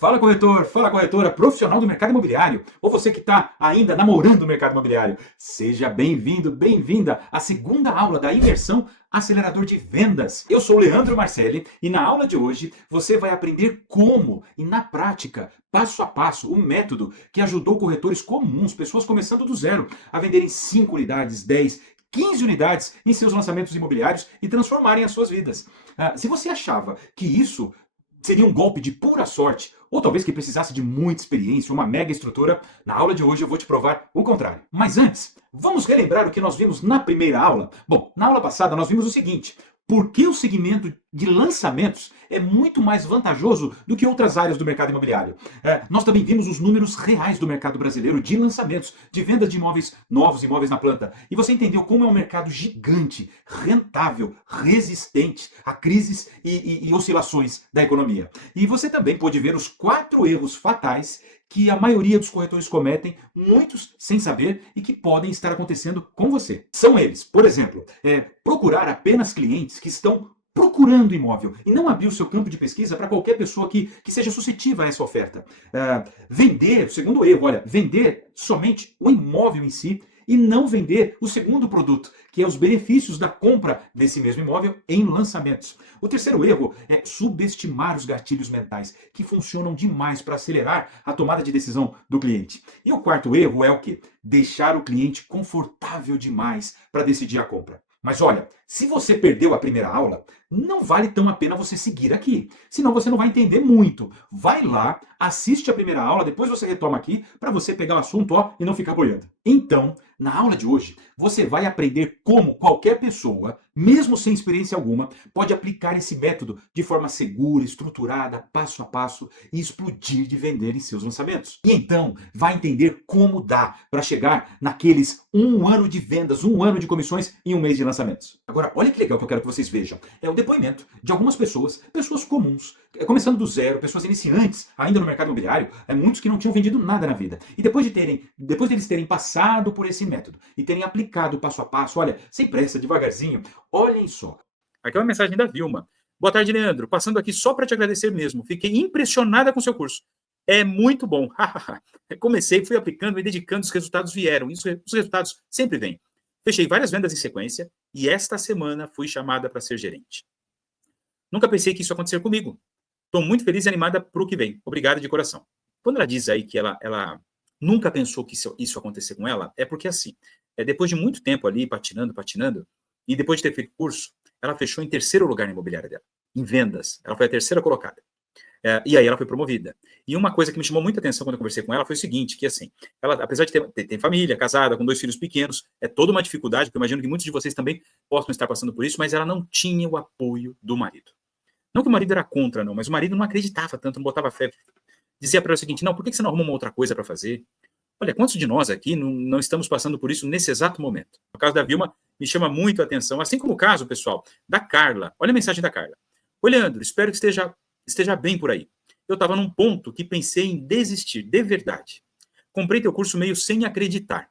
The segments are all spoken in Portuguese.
Fala corretor, fala corretora, profissional do mercado imobiliário, ou você que está ainda namorando o mercado imobiliário. Seja bem-vindo, bem-vinda à segunda aula da imersão Acelerador de Vendas. Eu sou o Leandro Marcelli e na aula de hoje você vai aprender como e na prática, passo a passo, o método que ajudou corretores comuns, pessoas começando do zero, a venderem 5 unidades, 10, 15 unidades em seus lançamentos imobiliários e transformarem as suas vidas. Se você achava que isso seria um golpe de pura sorte, ou talvez que precisasse de muita experiência, uma mega estrutura, na aula de hoje eu vou te provar o contrário. Mas antes, vamos relembrar o que nós vimos na primeira aula? Bom, na aula passada nós vimos o seguinte: por que o segmento de lançamentos é muito mais vantajoso do que outras áreas do mercado imobiliário? Nós também vimos os números reais do mercado brasileiro de lançamentos, de vendas de imóveis novos, imóveis na planta. E você entendeu como é um mercado gigante, rentável, resistente a crises e oscilações da economia. E você também pôde ver os 4 erros fatais que a maioria dos corretores cometem, muitos sem saber e que podem estar acontecendo com você. São eles, por exemplo, procurar apenas clientes que estão procurando imóvel e não abrir o seu campo de pesquisa para qualquer pessoa que seja suscetível a essa oferta. Vender, o segundo erro, olha, vender somente o imóvel em si e não vender o segundo produto, que é os benefícios da compra desse mesmo imóvel em lançamentos. O terceiro erro é subestimar os gatilhos mentais, que funcionam demais para acelerar a tomada de decisão do cliente. E o quarto erro é o quê? Deixar o cliente confortável demais para decidir a compra. Mas olha, se você perdeu a primeira aula, não vale tão a pena você seguir aqui. Senão você não vai entender muito. Vai lá, assiste a primeira aula, depois você retoma aqui para você pegar o assunto e não ficar boiando. Então, na aula de hoje, você vai aprender como qualquer pessoa, mesmo sem experiência alguma, pode aplicar esse método de forma segura, estruturada, passo a passo e explodir de vender em seus lançamentos. E então, vai entender como dá para chegar naqueles 1 ano de vendas, 1 ano de comissões em 1 mês de lançamentos. Agora, olha que legal que eu quero que vocês vejam. É o depoimento de algumas pessoas, pessoas comuns, começando do zero, pessoas iniciantes ainda no mercado imobiliário, muitos que não tinham vendido nada na vida. E depois deles terem passado por esse método e terem aplicado passo a passo, olha, sem pressa, devagarzinho, olhem só. Aqui é uma mensagem da Vilma. Boa tarde, Leandro. Passando aqui só para te agradecer mesmo. Fiquei impressionada com o seu curso. É muito bom. Comecei, fui aplicando, me dedicando, os resultados vieram. Os resultados sempre vêm. Fechei várias vendas em sequência e esta semana fui chamada para ser gerente. Nunca pensei que isso ia acontecer comigo. Estou muito feliz e animada para o que vem. Obrigado de coração. Quando ela diz aí que ela nunca pensou que isso ia acontecer com ela, é porque assim, depois de muito tempo ali patinando, e depois de ter feito curso, ela fechou em terceiro lugar na imobiliária dela, em vendas. Ela foi a terceira colocada. E aí ela foi promovida. E uma coisa que me chamou muita atenção quando eu conversei com ela foi o seguinte, que assim, ela, apesar de ter família, casada, com 2 filhos pequenos, é toda uma dificuldade, porque eu imagino que muitos de vocês também possam estar passando por isso, mas ela não tinha o apoio do marido. Não que o marido era contra, não, mas o marido não acreditava tanto, não botava fé. Dizia para ela o seguinte: não, por que você não arruma uma outra coisa para fazer? Olha, quantos de nós aqui não estamos passando por isso nesse exato momento? O caso da Vilma me chama muito a atenção, assim como o caso, pessoal, da Carla. Olha a mensagem da Carla. Oi, Leandro, espero que esteja bem por aí. Eu estava num ponto que pensei em desistir, de verdade. Comprei teu curso meio sem acreditar,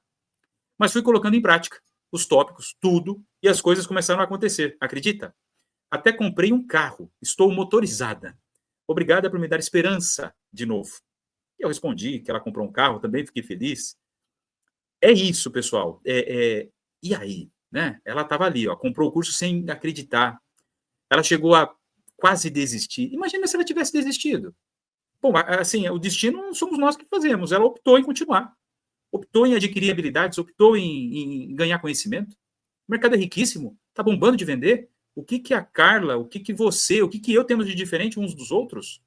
mas fui colocando em prática os tópicos, tudo, e as coisas começaram a acontecer. Acredita? Até comprei um carro, estou motorizada. Obrigada por me dar esperança de novo. Eu respondi que ela comprou um carro, também fiquei feliz. É isso, pessoal. E aí? Né? Ela estava ali, comprou o curso sem acreditar. Ela chegou a quase desistir. Imagina se ela tivesse desistido. Bom, assim, o destino somos nós que fazemos. Ela optou em continuar. Optou em adquirir habilidades, optou em ganhar conhecimento. O mercado é riquíssimo, está bombando de vender. O que a Carla, o que você, o que eu temos de diferente uns dos outros?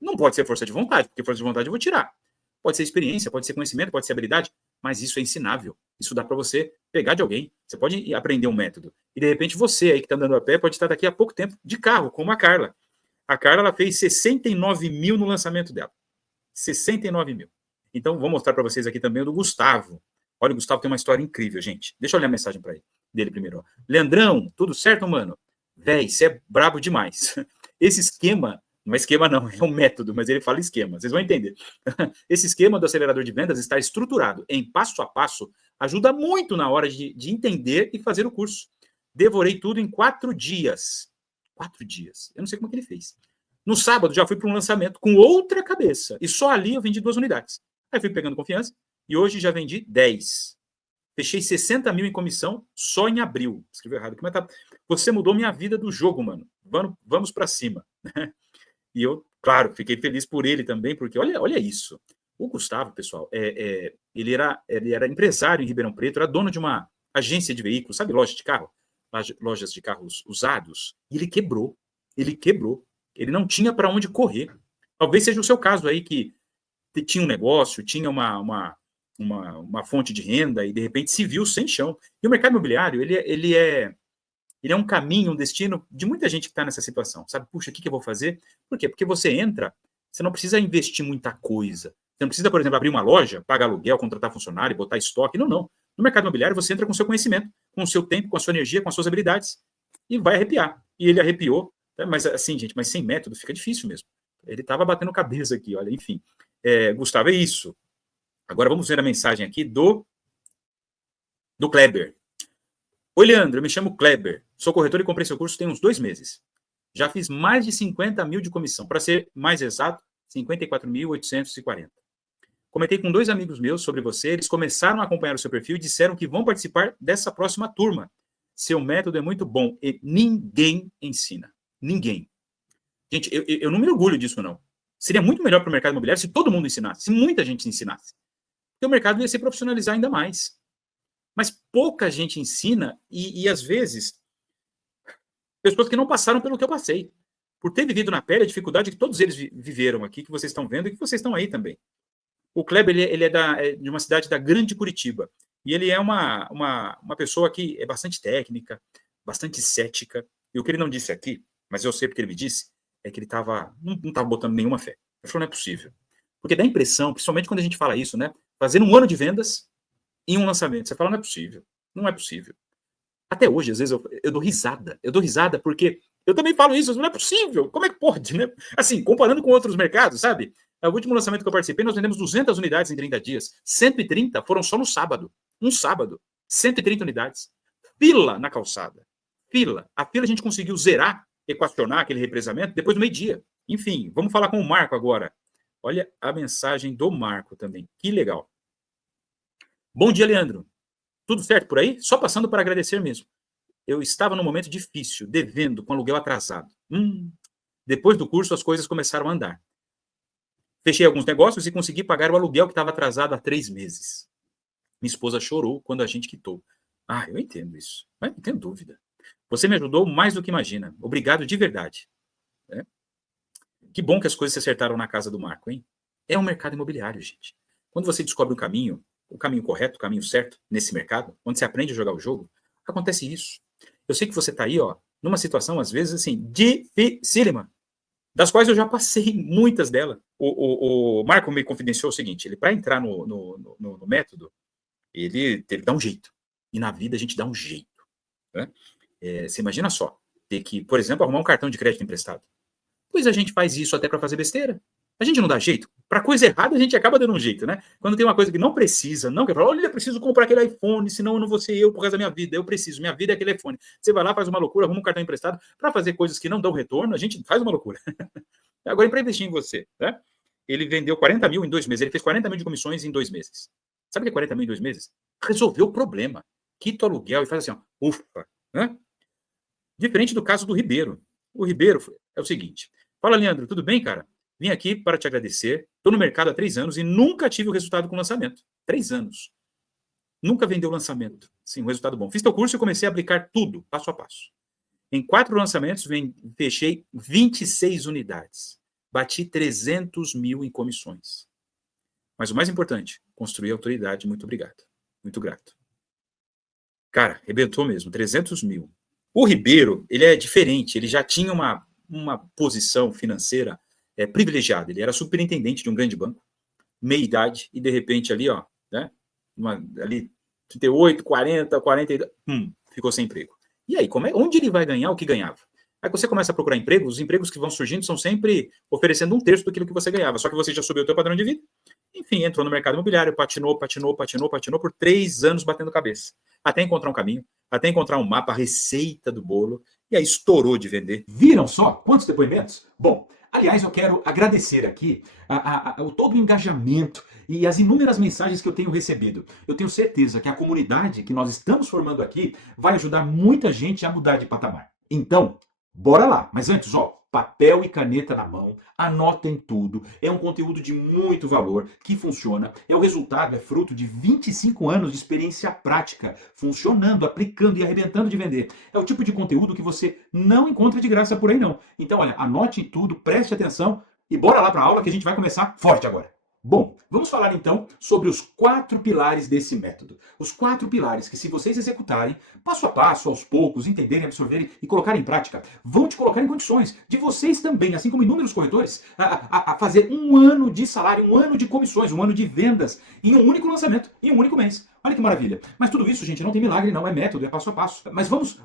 Não pode ser força de vontade, porque força de vontade eu vou tirar. Pode ser experiência, pode ser conhecimento, pode ser habilidade, mas isso é ensinável. Isso dá para você pegar de alguém. Você pode aprender um método. E, de repente, você aí que está andando a pé pode estar daqui a pouco tempo de carro, como a Carla. A Carla ela fez 69 mil no lançamento dela. 69 mil. Então, vou mostrar para vocês aqui também o do Gustavo. Olha, o Gustavo tem uma história incrível, gente. Deixa eu ler a mensagem para ele, dele primeiro. Ó. Leandrão, tudo certo, mano? Véi, você é brabo demais. Esse esquema, não é esquema não, é um método, mas ele fala esquema, vocês vão entender. Esse esquema do acelerador de vendas está estruturado em passo a passo, ajuda muito na hora de entender e fazer o curso. Devorei tudo em 4 dias. 4 dias. Eu não sei como é que ele fez. No sábado, já fui para um lançamento com outra cabeça. E só ali eu vendi 2 unidades. Aí fui pegando confiança e hoje já vendi 10. Fechei 60 mil em comissão só em abril. Escreveu errado aqui, mas tá. Você mudou minha vida do jogo, mano. Vamos para cima. E eu, claro, fiquei feliz por ele também, porque olha isso. O Gustavo, pessoal, ele era empresário em Ribeirão Preto, era dono de uma agência de veículos, sabe, loja de carro? Lojas de carros usados. E ele quebrou. Ele não tinha para onde correr. Talvez seja o seu caso aí, que tinha um negócio, tinha uma fonte de renda e, de repente, se viu sem chão. E o mercado imobiliário, ele é um caminho, um destino de muita gente que está nessa situação. Sabe, puxa, o que eu vou fazer? Por quê? Porque você entra, você não precisa investir muita coisa. Você não precisa, por exemplo, abrir uma loja, pagar aluguel, contratar funcionário, botar estoque. Não. No mercado imobiliário, você entra com o seu conhecimento, com o seu tempo, com a sua energia, com as suas habilidades e vai arrepiar. E ele arrepiou, né? Mas assim, gente, mas sem método fica difícil mesmo. Ele estava batendo cabeça aqui, olha, enfim. Gustavo, é isso. Agora vamos ver a mensagem aqui do Kleber. Oi, Leandro, eu me chamo Kleber, sou corretor e comprei seu curso tem uns 2 meses. Já fiz mais de 50 mil de comissão, para ser mais exato, 54.840. Comentei com 2 amigos meus sobre você, eles começaram a acompanhar o seu perfil e disseram que vão participar dessa próxima turma. Seu método é muito bom e ninguém ensina. Ninguém. Gente, eu não me orgulho disso, não. Seria muito melhor para o mercado imobiliário se todo mundo ensinasse, se muita gente ensinasse. Porque o mercado ia se profissionalizar ainda mais. Mas pouca gente ensina e às vezes, pessoas que não passaram pelo que eu passei. Por ter vivido na pele a dificuldade que todos eles viveram aqui, que vocês estão vendo e que vocês estão aí também. O Kleber, ele é de uma cidade da Grande Curitiba. E ele é uma pessoa que é bastante técnica, bastante cética. E o que ele não disse aqui, mas eu sei porque ele me disse, é que ele não estava botando nenhuma fé. Ele falou, não é possível. Porque dá a impressão, principalmente quando a gente fala isso, né? Fazendo um ano de vendas em um lançamento. Você fala, não é possível. Não é possível. Até hoje, às vezes, eu dou risada. Eu dou risada porque eu também falo isso, não é possível. Como é que pode, né? Assim, comparando com outros mercados, sabe? O último lançamento que eu participei, nós vendemos 200 unidades em 30 dias. 130 foram só no sábado. Um sábado. 130 unidades. Fila na calçada. Fila. A fila a gente conseguiu zerar, equacionar aquele represamento depois do meio-dia. Enfim, vamos falar com o Marco agora. Olha a mensagem do Marco também. Que legal. Bom dia, Leandro. Tudo certo por aí? Só passando para agradecer mesmo. Eu estava num momento difícil, devendo, com aluguel atrasado. Depois do curso, as coisas começaram a andar. Fechei alguns negócios e consegui pagar o aluguel que estava atrasado há 3 meses. Minha esposa chorou quando a gente quitou. Eu entendo isso. Mas não tenho dúvida. Você me ajudou mais do que imagina. Obrigado de verdade. Que bom que as coisas se acertaram na casa do Marco, hein? É um mercado imobiliário, gente. Quando você descobre o caminho correto, o caminho certo nesse mercado, onde você aprende a jogar o jogo, acontece isso. Eu sei que você está aí, numa situação, às vezes, assim, dificílima, das quais eu já passei muitas delas. O Marco me confidenciou o seguinte, ele, para entrar no método, ele teve que dar um jeito. E na vida a gente dá um jeito. Né? Você imagina só, ter que, por exemplo, arrumar um cartão de crédito emprestado. Pois a gente faz isso até para fazer besteira. A gente não dá jeito. Para coisa errada, a gente acaba dando um jeito, né? Quando tem uma coisa que não precisa, não quer falar, olha, eu preciso comprar aquele iPhone, senão eu não vou ser eu por causa da minha vida. Eu preciso, minha vida é aquele iPhone. Você vai lá, faz uma loucura, arruma um cartão emprestado para fazer coisas que não dão retorno, a gente faz uma loucura. Agora, para investir em você, né? Ele vendeu 40 mil em 2 meses, ele fez 40 mil de comissões em 2 meses. Sabe o que é 40 mil em 2 meses? Resolveu o problema. Quita o aluguel e faz assim, ufa, né? Diferente do caso do Ribeiro. O Ribeiro é o seguinte, fala, Leandro, tudo bem, cara? Vim aqui para te agradecer. Estou no mercado há 3 anos e nunca tive o resultado com lançamento. 3 anos. Nunca vendeu lançamento. Sim, um resultado bom. Fiz teu curso e comecei a aplicar tudo, passo a passo. Em 4 lançamentos, fechei 26 unidades. Bati 300 mil em comissões. Mas o mais importante, construí autoridade. Muito obrigado. Muito grato. Cara, arrebentou mesmo. 300 mil. O Ribeiro, ele é diferente. Ele já tinha uma posição financeira privilegiado. Ele era superintendente de um grande banco, meia idade, e de repente ali, né, ali 38, 40, 42, ficou sem emprego. E aí, onde ele vai ganhar o que ganhava? Aí você começa a procurar emprego, os empregos que vão surgindo são sempre oferecendo 1/3 daquilo que você ganhava, só que você já subiu o seu padrão de vida. Enfim, entrou no mercado imobiliário, patinou por 3 anos batendo cabeça, até encontrar um caminho, até encontrar um mapa, a receita do bolo, e aí estourou de vender. Viram só quantos depoimentos? Bom, Aliás, eu quero agradecer aqui todo o engajamento e as inúmeras mensagens que eu tenho recebido. Eu tenho certeza que a comunidade que nós estamos formando aqui vai ajudar muita gente a mudar de patamar. Então, bora lá. Mas antes, ó, papel e caneta na mão, anotem tudo. É um conteúdo de muito valor, que funciona. O resultado é fruto de 25 anos de experiência prática, funcionando, aplicando e arrebentando de vender. É o tipo de conteúdo que você não encontra de graça por aí não. Então, olha, anote tudo, preste atenção e bora lá para a aula que a gente vai começar forte agora. Bom, vamos falar então sobre os 4 pilares desse método. Os 4 pilares que, se vocês executarem, passo a passo, aos poucos, entenderem, absorverem e colocarem em prática, vão te colocar em condições de vocês também, assim como inúmeros corretores, a fazer um ano de salário, um ano de comissões, um ano de vendas em um único lançamento, em um único mês. Olha que maravilha. Mas tudo isso, gente, não tem milagre não, é método, é passo a passo. Mas vamos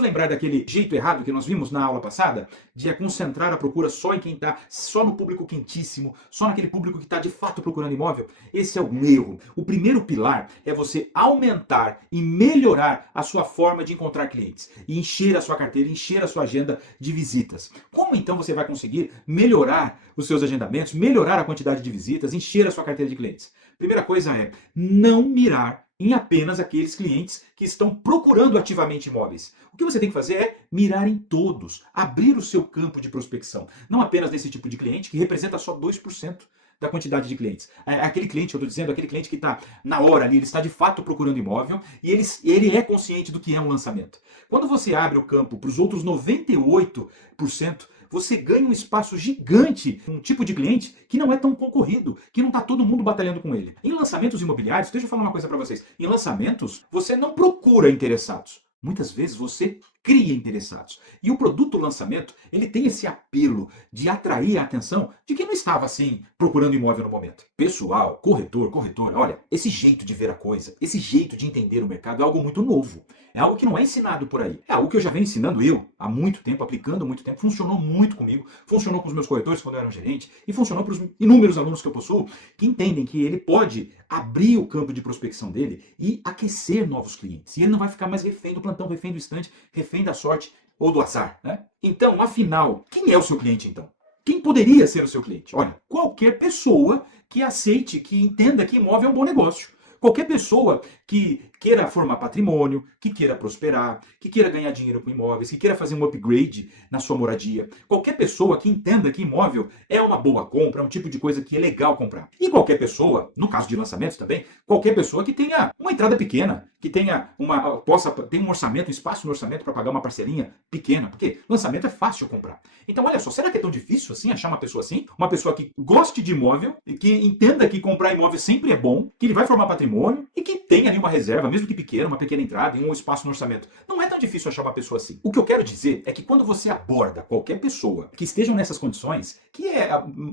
lembrar daquele jeito errado que nós vimos na aula passada, de concentrar a procura só em quem está, só no público quentíssimo, só naquele público que está de fato procurando imóvel? Esse é um erro. O primeiro pilar é você aumentar e melhorar a sua forma de encontrar clientes, e encher a sua carteira, encher a sua agenda de visitas. Como então você vai conseguir melhorar os seus agendamentos, melhorar a quantidade de visitas, encher a sua carteira de clientes? Primeira coisa é não mirar em apenas aqueles clientes que estão procurando ativamente imóveis. O que você tem que fazer é mirar em todos, abrir o seu campo de prospecção. Não apenas nesse tipo de cliente, que representa só 2% da quantidade de clientes. Aquele cliente, eu estou dizendo, aquele cliente que está na hora ali, ele está de fato procurando imóvel e ele é consciente do que é um lançamento. Quando você abre o campo para os outros 98%, você ganha um espaço gigante, um tipo de cliente que não é tão concorrido, que não está todo mundo batalhando com ele. Em lançamentos imobiliários, deixa eu falar uma coisa para vocês. Em lançamentos, você não procura interessados. Muitas vezes você cria interessados. E o produto lançamento, ele tem esse apelo de atrair a atenção de quem não estava assim procurando imóvel no momento. Pessoal, corretora, olha, esse jeito de ver a coisa, esse jeito de entender o mercado é algo muito novo. É algo que não é ensinado por aí. É algo que eu já venho ensinando eu há muito tempo, aplicando há muito tempo. Funcionou muito comigo, funcionou com os meus corretores quando eu era um gerente e funcionou para os inúmeros alunos que eu possuo que entendem que ele pode abrir o campo de prospecção dele e aquecer novos clientes. E ele não vai ficar mais refém do plantão, refém do estande, refém da sorte ou do azar, né? Então, afinal, quem é o seu cliente então? Quem poderia ser o seu cliente? Olha, qualquer pessoa que aceite, que entenda que imóvel é um bom negócio. Qualquer pessoa que queira formar patrimônio, que queira prosperar, que queira ganhar dinheiro com imóveis, que queira fazer um upgrade na sua moradia. Qualquer pessoa que entenda que imóvel é uma boa compra, é um tipo de coisa que é legal comprar. E qualquer pessoa, no caso de lançamentos também, qualquer pessoa que tenha uma entrada pequena, que tenha tem um orçamento, um espaço no orçamento para pagar uma parcelinha pequena, porque lançamento é fácil comprar. Então, olha só, será que é tão difícil assim achar uma pessoa assim? Uma pessoa que goste de imóvel e que entenda que comprar imóvel sempre é bom, que ele vai formar patrimônio e que tenha ali uma reserva, mesmo que pequena, uma pequena entrada e um espaço no orçamento. Não é tão difícil achar uma pessoa assim. O que eu quero dizer é que quando você aborda qualquer pessoa que estejam nessas condições,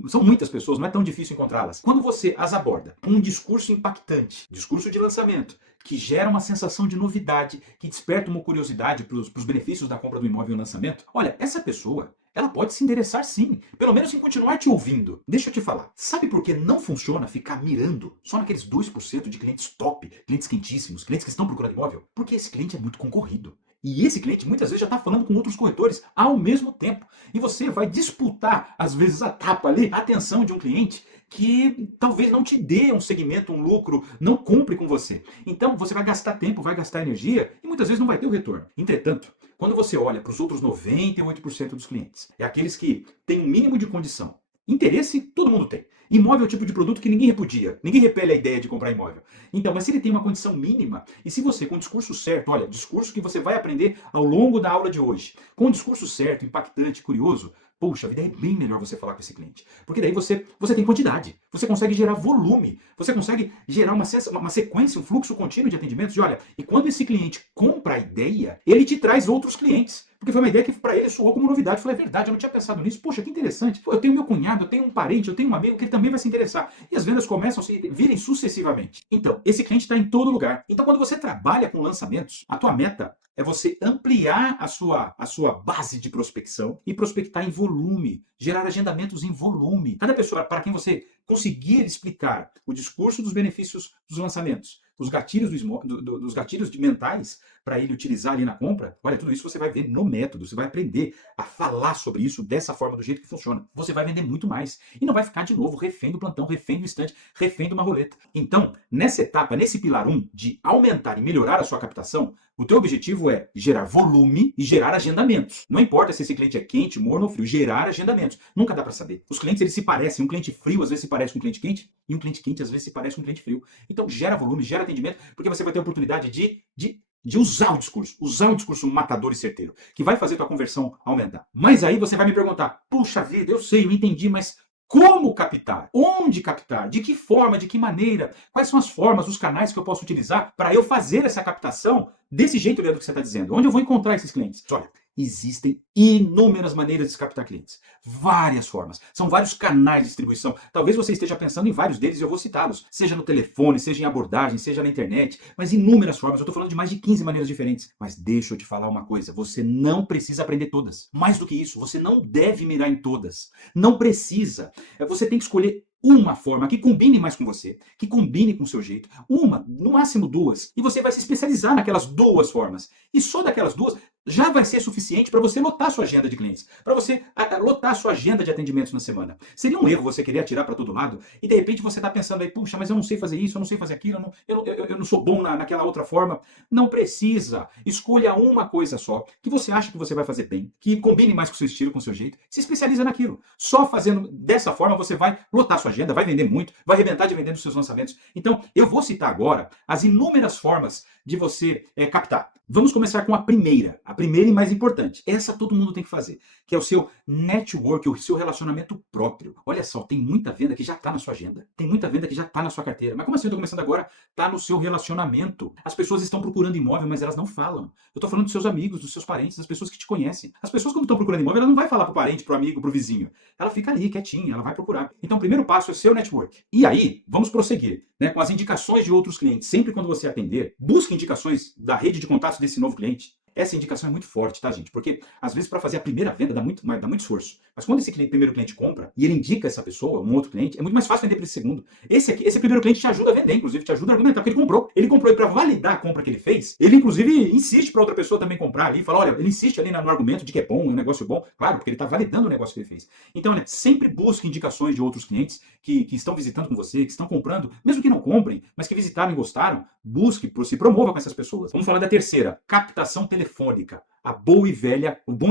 são muitas pessoas, não é tão difícil encontrá-las. Quando você as aborda com um discurso impactante, discurso de lançamento, que gera uma sensação de novidade, que desperta uma curiosidade para os benefícios da compra do imóvel e lançamento, olha, essa pessoa, ela pode se interessar sim, pelo menos em continuar te ouvindo. Deixa eu te falar, sabe por que não funciona ficar mirando só naqueles 2% de clientes top, clientes quentíssimos, clientes que estão procurando imóvel? Porque esse cliente é muito concorrido. E esse cliente muitas vezes já está falando com outros corretores ao mesmo tempo. E você vai disputar, às vezes, a tapa ali, a atenção de um cliente que talvez não te dê um segmento, um lucro, não compre com você. Então você vai gastar tempo, vai gastar energia e muitas vezes não vai ter o retorno. Entretanto, quando você olha para os outros 98% dos clientes, é aqueles que têm um mínimo de condição. Interesse, todo mundo tem. Imóvel é o tipo de produto que ninguém repudia, ninguém repele a ideia de comprar imóvel. Então, mas se ele tem uma condição mínima, e se você, com o discurso certo, olha, discurso que você vai aprender ao longo da aula de hoje, com o discurso certo, impactante, curioso, poxa, a vida é bem melhor você falar com esse cliente. Porque daí você tem quantidade, você consegue gerar volume, você consegue gerar uma sequência, um fluxo contínuo de atendimentos. E olha, e quando esse cliente compra a ideia, ele te traz outros clientes. Porque foi uma ideia que para ele soou como novidade. Eu falei, é verdade, eu não tinha pensado nisso. Poxa, que interessante. Eu tenho meu cunhado, eu tenho um parente, eu tenho um amigo que ele também vai se interessar. E as vendas começam a se virem sucessivamente. Então, esse cliente está em todo lugar. Então, quando você trabalha com lançamentos, a tua meta é você ampliar a sua base de prospecção e prospectar em volume, gerar agendamentos em volume. Cada pessoa para quem você conseguir explicar o discurso dos benefícios dos lançamentos, os gatilhos, dos gatilhos mentais para ele utilizar ali na compra. Olha, tudo isso você vai ver no método, você vai aprender a falar sobre isso dessa forma, do jeito que funciona. Você vai vender muito mais e não vai ficar de novo refém do plantão, refém do estande, refém de uma roleta. Então, nessa etapa, nesse pilar 1 de aumentar e melhorar a sua captação, o teu objetivo é gerar volume e gerar agendamentos. Não importa se esse cliente é quente, morno ou frio, gerar agendamentos. Nunca dá para saber. Os clientes, eles se parecem. Um cliente frio às vezes se parece com um cliente quente e um cliente quente às vezes se parece com um cliente frio. Então gera volume, gera atendimento, porque você vai ter a oportunidade de usar o discurso matador e certeiro, que vai fazer tua conversão aumentar. Mas aí você vai me perguntar, puxa vida, eu sei, eu entendi, mas como captar? Onde captar? De que forma? De que maneira? Quais são as formas, os canais que eu posso utilizar para eu fazer essa captação desse jeito, Leandro, que você está dizendo? Onde eu vou encontrar esses clientes? Olha, existem inúmeras maneiras de se captar clientes. Várias formas. São vários canais de distribuição. Talvez você esteja pensando em vários deles e eu vou citá-los. Seja no telefone, seja em abordagem, seja na internet. Mas inúmeras formas. Eu estou falando de mais de 15 maneiras diferentes. Mas deixa eu te falar uma coisa. Você não precisa aprender todas. Mais do que isso, você não deve mirar em todas. Não precisa. Você tem que escolher uma forma que combine mais com você, que combine com o seu jeito, uma, no máximo duas, e você vai se especializar naquelas duas formas. E só daquelas duas já vai ser suficiente para você lotar sua agenda de clientes, para você lotar sua agenda de atendimentos na semana. Seria um erro você querer atirar para todo lado e de repente você está pensando aí, puxa, mas eu não sei fazer isso, eu não sei fazer aquilo, eu não sou bom naquela outra forma. Não precisa. Escolha uma coisa só, que você acha que você vai fazer bem, que combine mais com o seu estilo, com o seu jeito, se especializa naquilo. Só fazendo dessa forma você vai lotar sua agenda, vai vender muito, vai arrebentar de vender nos seus lançamentos. Então, eu vou citar agora as inúmeras formas de você captar. Vamos começar com a primeira e mais importante. Essa todo mundo tem que fazer, que é o seu network, o seu relacionamento próprio. Olha só, tem muita venda que já está na sua agenda, tem muita venda que já está na sua carteira. Mas como assim eu estou começando agora? Está no seu relacionamento. As pessoas estão procurando imóvel, mas elas não falam. Eu estou falando dos seus amigos, dos seus parentes, das pessoas que te conhecem. As pessoas quando estão procurando imóvel, ela não vai falar para o parente, para o amigo, para o vizinho. Ela fica ali, quietinha, ela vai procurar. Então, o primeiro passo é o seu network. E aí, vamos prosseguir, né, com as indicações de outros clientes. Sempre quando você atender, busque indicações da rede de contatos desse novo cliente. Essa indicação é muito forte, tá, gente? Porque, às vezes, para fazer a primeira venda dá muito esforço. Mas quando esse primeiro cliente compra e ele indica essa pessoa, um outro cliente, é muito mais fácil vender para esse segundo. Esse primeiro cliente te ajuda a vender, inclusive, te ajuda a argumentar, porque ele comprou. Ele comprou e para validar a compra que ele fez, ele, inclusive, insiste para outra pessoa também comprar ali, fala, olha, ele insiste ali no argumento de que é bom, é um negócio bom. Claro, porque ele está validando o negócio que ele fez. Então, olha, sempre busque indicações de outros clientes que estão visitando com você, que estão comprando, mesmo que não comprem, mas que visitaram e gostaram, busque, se promova com essas pessoas. Vamos falar da terceira, captação telefônica. O bom e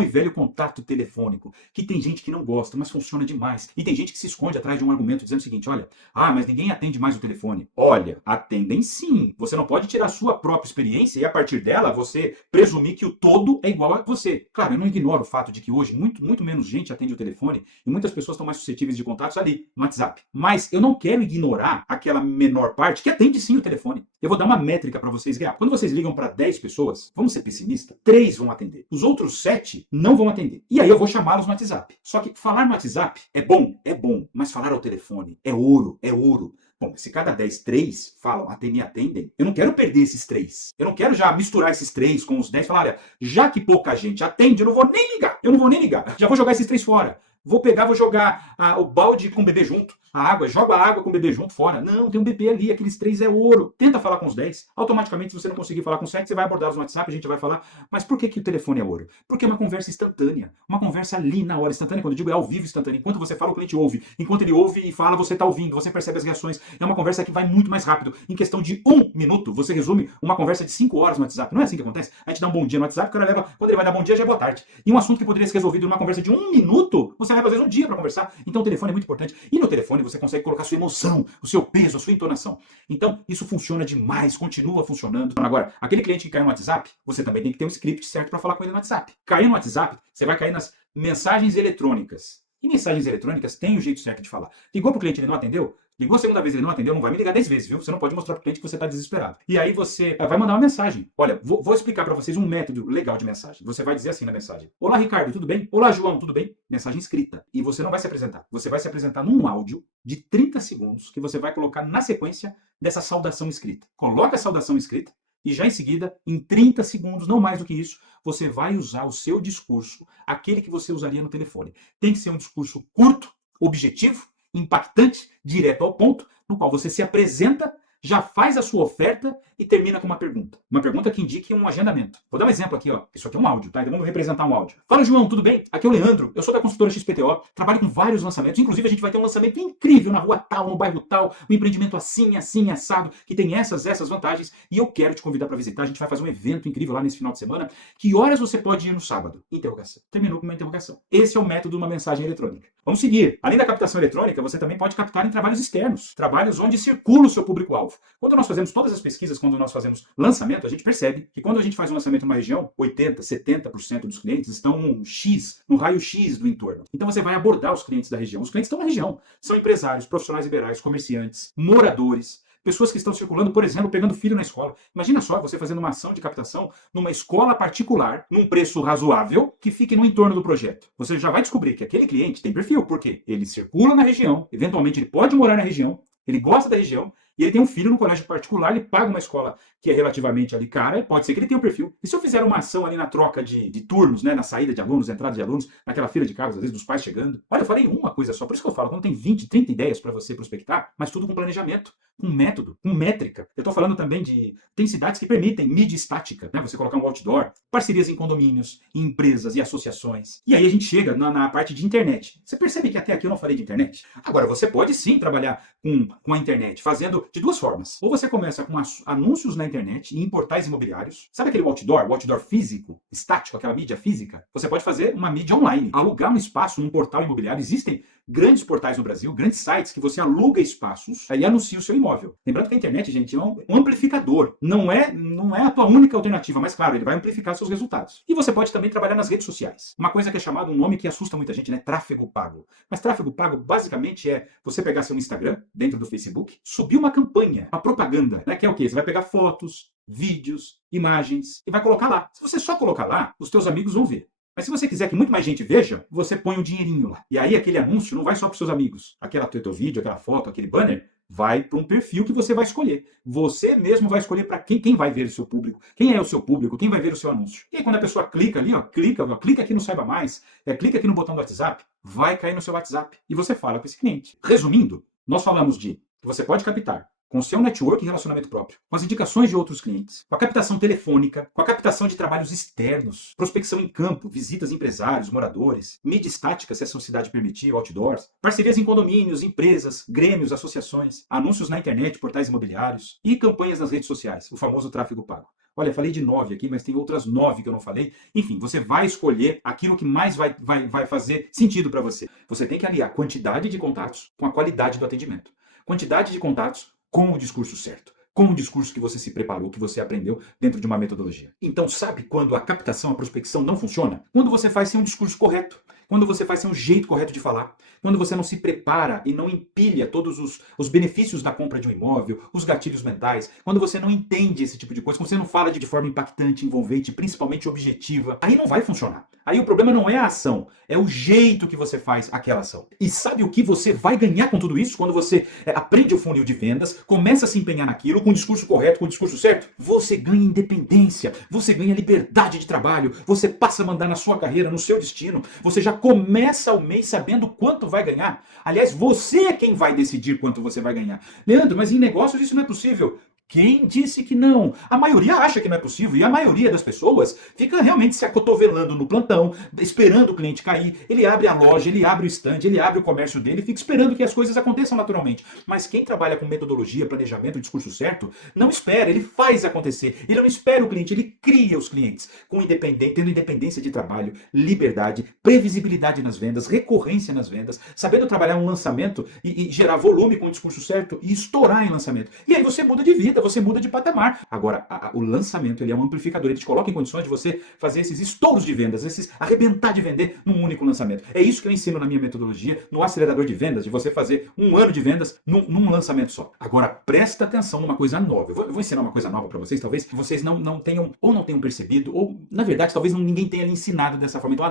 velho contato telefônico, que tem gente que não gosta, mas funciona demais. E tem gente que se esconde atrás de um argumento dizendo o seguinte, olha, mas ninguém atende mais o telefone. Olha, atendem sim. Você não pode tirar a sua própria experiência e a partir dela você presumir que o todo é igual a você. Claro, eu não ignoro o fato de que hoje muito menos gente atende o telefone e muitas pessoas estão mais suscetíveis de contatos ali, no WhatsApp. Mas eu não quero ignorar aquela menor parte que atende sim o telefone. Eu vou dar uma métrica para vocês guiar. Quando vocês ligam para 10 pessoas, vamos ser pessimistas, 3 vão atender. Os outros 7 não vão atender. E aí eu vou chamá-los no WhatsApp. Só que falar no WhatsApp é bom, mas falar ao telefone é ouro, é ouro. Bom, se cada 10, 3 falam, me atendem, eu não quero perder esses 3. Eu não quero já misturar esses 3 com os 10 e falar, olha, já que pouca gente atende, eu não vou nem ligar. Já vou jogar esses 3 fora. Vou jogar o balde com o bebê junto. Joga a água com o bebê junto fora. Não, tem um bebê ali, aqueles 3 é ouro. Tenta falar com os 10. Automaticamente, se você não conseguir falar com os 7, você vai abordar no WhatsApp, a gente vai falar. Mas por que o telefone é ouro? Porque é uma conversa instantânea. Uma conversa ali na hora. Instantânea, quando eu digo é ao vivo instantânea. Enquanto você fala, o cliente ouve. Enquanto ele ouve e fala, você está ouvindo. Você percebe as reações. É uma conversa que vai muito mais rápido. Em questão de 1 minuto, você resume uma conversa de 5 horas no WhatsApp. Não é assim que acontece? A gente dá um bom dia no WhatsApp, o cara leva... Quando ele vai dar bom dia, já é boa tarde. E um assunto que poderia ser resolvido numa conversa de 1 minuto, você leva às vezes um dia para conversar. Então o telefone é muito importante. E no telefone você consegue colocar sua emoção, o seu peso, a sua entonação. Então isso funciona demais, continua funcionando. Agora, aquele cliente que cai no WhatsApp, você também tem que ter um script certo para falar com ele no WhatsApp. Cair no WhatsApp, você vai cair nas mensagens eletrônicas. E mensagens eletrônicas tem o jeito certo de falar. Ligou pro cliente, ele não atendeu? Ligou a segunda vez, ele não atendeu, não vai me ligar 10 vezes, viu? Você não pode mostrar pro cliente que você está desesperado. E aí você vai mandar uma mensagem. Olha, vou explicar para vocês um método legal de mensagem. Você vai dizer assim na mensagem. Olá, Ricardo, tudo bem? Olá, João, tudo bem? Mensagem escrita. E você não vai se apresentar. Você vai se apresentar num áudio de 30 segundos que você vai colocar na sequência dessa saudação escrita. Coloca a saudação escrita e já em seguida, em 30 segundos, não mais do que isso, você vai usar o seu discurso, aquele que você usaria no telefone. Tem que ser um discurso curto, objetivo, impactante, direto ao ponto, no qual você se apresenta já faz a sua oferta e termina com uma pergunta. Uma pergunta que indique um agendamento. Vou dar um exemplo aqui, ó. Isso aqui é um áudio, tá? Então vamos representar um áudio. Fala, João, tudo bem? Aqui é o Leandro. Eu sou da consultora XPTO, trabalho com vários lançamentos. Inclusive, a gente vai ter um lançamento incrível na rua tal, no bairro tal, um empreendimento assim, assim, assado, que tem essas vantagens. E eu quero te convidar para visitar. A gente vai fazer um evento incrível lá nesse final de semana. Que horas você pode ir no sábado? Interrogação. Terminou com uma interrogação. Esse é o método de uma mensagem eletrônica. Vamos seguir. Além da captação eletrônica, você também pode captar em trabalhos externos. Trabalhos onde circula o seu público-alvo. Quando nós fazemos todas as pesquisas, quando nós fazemos lançamento, a gente percebe que quando a gente faz um lançamento numa região, 80%, 70% dos clientes estão no raio X do entorno. Então você vai abordar os clientes da região. Os clientes estão na região. São empresários, profissionais liberais, comerciantes, moradores, pessoas que estão circulando, por exemplo, pegando filho na escola. Imagina só você fazendo uma ação de captação numa escola particular, num preço razoável, que fique no entorno do projeto. Você já vai descobrir que aquele cliente tem perfil, porque ele circula na região, eventualmente ele pode morar na região, ele gosta da região, e ele tem um filho no colégio particular, ele paga uma escola que é relativamente ali cara, pode ser que ele tenha um perfil. E se eu fizer uma ação ali na troca de turnos, né, na saída de alunos, entrada de alunos, naquela fila de carros, às vezes dos pais chegando. Olha, eu falei uma coisa só, por isso que eu falo, quando tem 20, 30 ideias para você prospectar, mas tudo com planejamento, com método, com métrica. Eu estou falando também tem cidades que permitem mídia estática, né, você colocar um outdoor, parcerias em condomínios, em empresas e associações. E aí a gente chega na parte de internet. Você percebe que até aqui eu não falei de internet? Agora, você pode sim trabalhar com a internet, fazendo de duas formas. Ou você começa com anúncios na internet e em portais imobiliários. Sabe aquele outdoor, o outdoor físico, estático, aquela mídia física? Você pode fazer uma mídia online, alugar um espaço num portal imobiliário. Existem grandes portais no Brasil, grandes sites que você aluga espaços e anuncia o seu imóvel. Lembrando que a internet, gente, é um amplificador. Não é a tua única alternativa, mas claro, ele vai amplificar seus resultados. E você pode também trabalhar nas redes sociais. Uma coisa que é chamada, um nome que assusta muita gente, né? Tráfego pago. Mas tráfego pago basicamente é você pegar seu Instagram, dentro do Facebook, subir uma campanha, uma propaganda, né? Que é o quê? Você vai pegar fotos, vídeos, imagens e vai colocar lá. Se você só colocar lá, os teus amigos vão ver. Mas se você quiser que muito mais gente veja, você põe um dinheirinho lá. E aí aquele anúncio não vai só para os seus amigos. Teu vídeo, aquela foto, aquele banner, vai para um perfil que você vai escolher. Você mesmo vai escolher para quem vai ver o seu público. Quem é o seu público? Quem vai ver o seu anúncio? E aí quando a pessoa clica ali, clica aqui no Saiba Mais, clica aqui no botão do WhatsApp, vai cair no seu WhatsApp. E você fala com esse cliente. Resumindo, nós falamos de que você pode captar com o seu network e relacionamento próprio, com as indicações de outros clientes, com a captação telefônica, com a captação de trabalhos externos, prospecção em campo, visitas a empresários, moradores, mídia estática, se a sua cidade permitir, outdoors, parcerias em condomínios, empresas, grêmios, associações, anúncios na internet, portais imobiliários e campanhas nas redes sociais, o famoso tráfego pago. Olha, falei de 9 aqui, mas tem outras 9 que eu não falei. Enfim, você vai escolher aquilo que mais vai fazer sentido para você. Você tem que aliar quantidade de contatos com a qualidade do atendimento. Quantidade de contatos com o discurso certo, com o discurso que você se preparou, que você aprendeu dentro de uma metodologia. Então, sabe quando a captação, a prospecção não funciona? Quando você faz sem um discurso correto, quando você faz sem um jeito correto de falar, quando você não se prepara e não empilha todos os benefícios da compra de um imóvel, os gatilhos mentais, quando você não entende esse tipo de coisa, quando você não fala de forma impactante, envolvente, principalmente objetiva, aí não vai funcionar. Aí o problema não é a ação, é o jeito que você faz aquela ação. E sabe o que você vai ganhar com tudo isso? Quando você aprende o funil de vendas, começa a se empenhar naquilo, com o discurso correto, com o discurso certo, você ganha independência, você ganha liberdade de trabalho, você passa a mandar na sua carreira, no seu destino, você já começa o mês sabendo quanto vai ganhar. Aliás, você é quem vai decidir quanto você vai ganhar. Leandro, mas em negócios isso não é possível. Quem disse que não? A maioria acha que não é possível e a maioria das pessoas fica realmente se acotovelando no plantão, esperando o cliente cair. Ele abre a loja, ele abre o stand, ele abre o comércio dele, fica esperando que as coisas aconteçam naturalmente. Mas quem trabalha com metodologia, planejamento, discurso certo, não espera, ele faz acontecer. Ele não espera o cliente, ele cria os clientes, tendo independência de trabalho, liberdade, previsibilidade nas vendas, recorrência nas vendas, sabendo trabalhar um lançamento e gerar volume com o discurso certo e estourar em lançamento. E aí você muda de vida, você muda de patamar. Agora, o lançamento ele é um amplificador, ele te coloca em condições de você fazer esses estouros de vendas, esses arrebentar de vender num único lançamento. É isso que eu ensino na minha metodologia, no acelerador de vendas, de você fazer 1 ano de vendas num lançamento só. Agora, presta atenção numa coisa nova. Eu vou ensinar uma coisa nova para vocês, talvez vocês não tenham, ou não tenham percebido, ou, na verdade, talvez ninguém tenha lhe ensinado dessa forma. Então,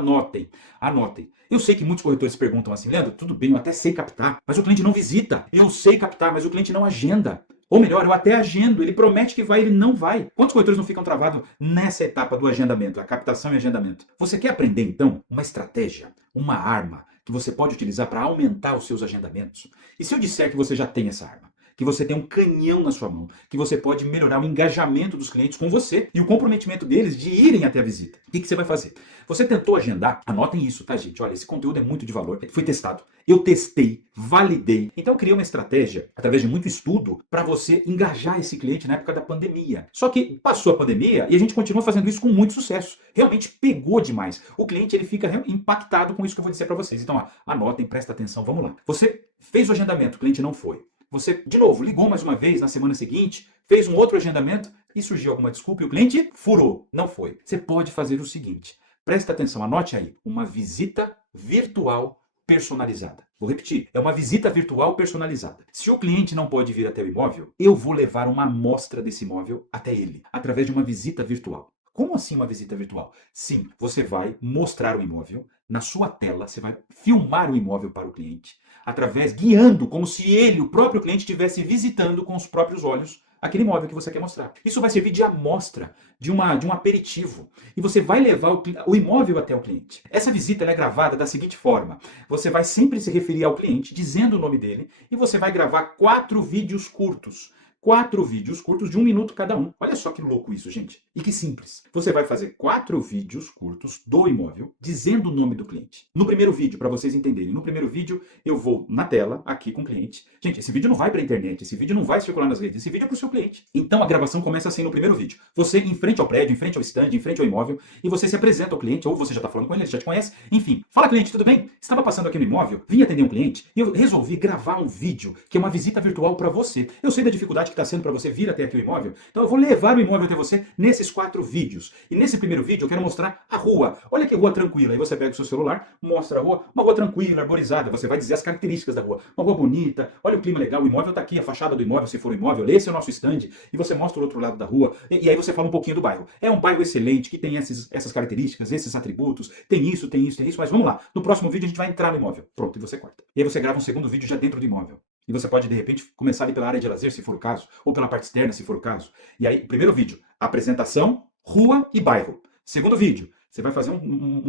anotem. Eu sei que muitos corretores perguntam assim, Leandro, tudo bem, eu até sei captar, mas o cliente não visita. Eu sei captar, mas o cliente não agenda. Ou melhor, eu até agendo, ele promete que vai, ele não vai. Quantos corretores não ficam travados nessa etapa do agendamento, a captação e agendamento? Você quer aprender, então, uma estratégia, uma arma que você pode utilizar para aumentar os seus agendamentos? E se eu disser que você já tem essa arma? que você tem um canhão na sua mão, que você pode melhorar o engajamento dos clientes com você e o comprometimento deles de irem até a visita. O que você vai fazer? Você tentou agendar? Anotem isso, tá, gente? Olha, esse conteúdo é muito de valor. Foi testado. Eu testei, validei. Então eu criei uma estratégia, através de muito estudo, para você engajar esse cliente na época da pandemia. Só que passou a pandemia e a gente continua fazendo isso com muito sucesso. Realmente pegou demais. O cliente ele fica impactado com isso que eu vou dizer para vocês. Então, ó, anotem, presta atenção, vamos lá. Você fez o agendamento, o cliente não foi. Você, de novo, ligou mais uma vez na semana seguinte, fez um outro agendamento e surgiu alguma desculpa e o cliente furou, não foi. Você pode fazer o seguinte, presta atenção, anote aí, uma visita virtual personalizada. Vou repetir, é uma visita virtual personalizada. Se o cliente não pode vir até o imóvel, eu vou levar uma amostra desse imóvel até ele, através de uma visita virtual. Como assim uma visita virtual? Sim, você vai mostrar o imóvel na sua tela, você vai filmar o imóvel para o cliente, através, guiando, como se ele, o próprio cliente, estivesse visitando com os próprios olhos aquele imóvel que você quer mostrar. Isso vai servir de amostra, de um aperitivo. E você vai levar o imóvel até o cliente. Essa visita é gravada da seguinte forma. Você vai sempre se referir ao cliente, dizendo o nome dele, e você vai gravar 4 vídeos curtos. 4 vídeos curtos de 1 minuto cada um. Olha só que louco isso, gente. E que simples. Você vai fazer 4 vídeos curtos do imóvel, dizendo o nome do cliente. No primeiro vídeo, para vocês entenderem, no primeiro vídeo eu vou na tela, aqui com o cliente. Gente, esse vídeo não vai para a internet, esse vídeo não vai circular nas redes, esse vídeo é para o seu cliente. Então a gravação começa assim no primeiro vídeo. Você em frente ao prédio, em frente ao stand, em frente ao imóvel, e você se apresenta ao cliente, ou você já está falando com ele, ele já te conhece. Enfim, fala cliente, tudo bem? Estava passando aqui no imóvel, vim atender um cliente, e eu resolvi gravar um vídeo, que é uma visita virtual para você. Eu sei da dificuldade que está sendo para você vir até aqui o imóvel, então eu vou levar o imóvel até você nesses 4 vídeos. E nesse primeiro vídeo eu quero mostrar a rua. Olha que rua tranquila. Aí você pega o seu celular, mostra a rua, uma rua tranquila, arborizada. Você vai dizer as características da rua. Uma rua bonita, olha o clima legal, o imóvel está aqui, a fachada do imóvel, se for o imóvel, esse é o nosso stand. E você mostra o outro lado da rua. E aí você fala um pouquinho do bairro. É um bairro excelente, que tem essas características, esses atributos, tem isso, tem isso, tem isso. Mas vamos lá. No próximo vídeo a gente vai entrar no imóvel. Pronto, e você corta. E aí você grava um segundo vídeo já dentro do imóvel. E você pode, de repente, começar ali pela área de lazer, se for o caso, ou pela parte externa, se for o caso. E aí, primeiro vídeo, apresentação, rua e bairro. Segundo vídeo, você vai fazer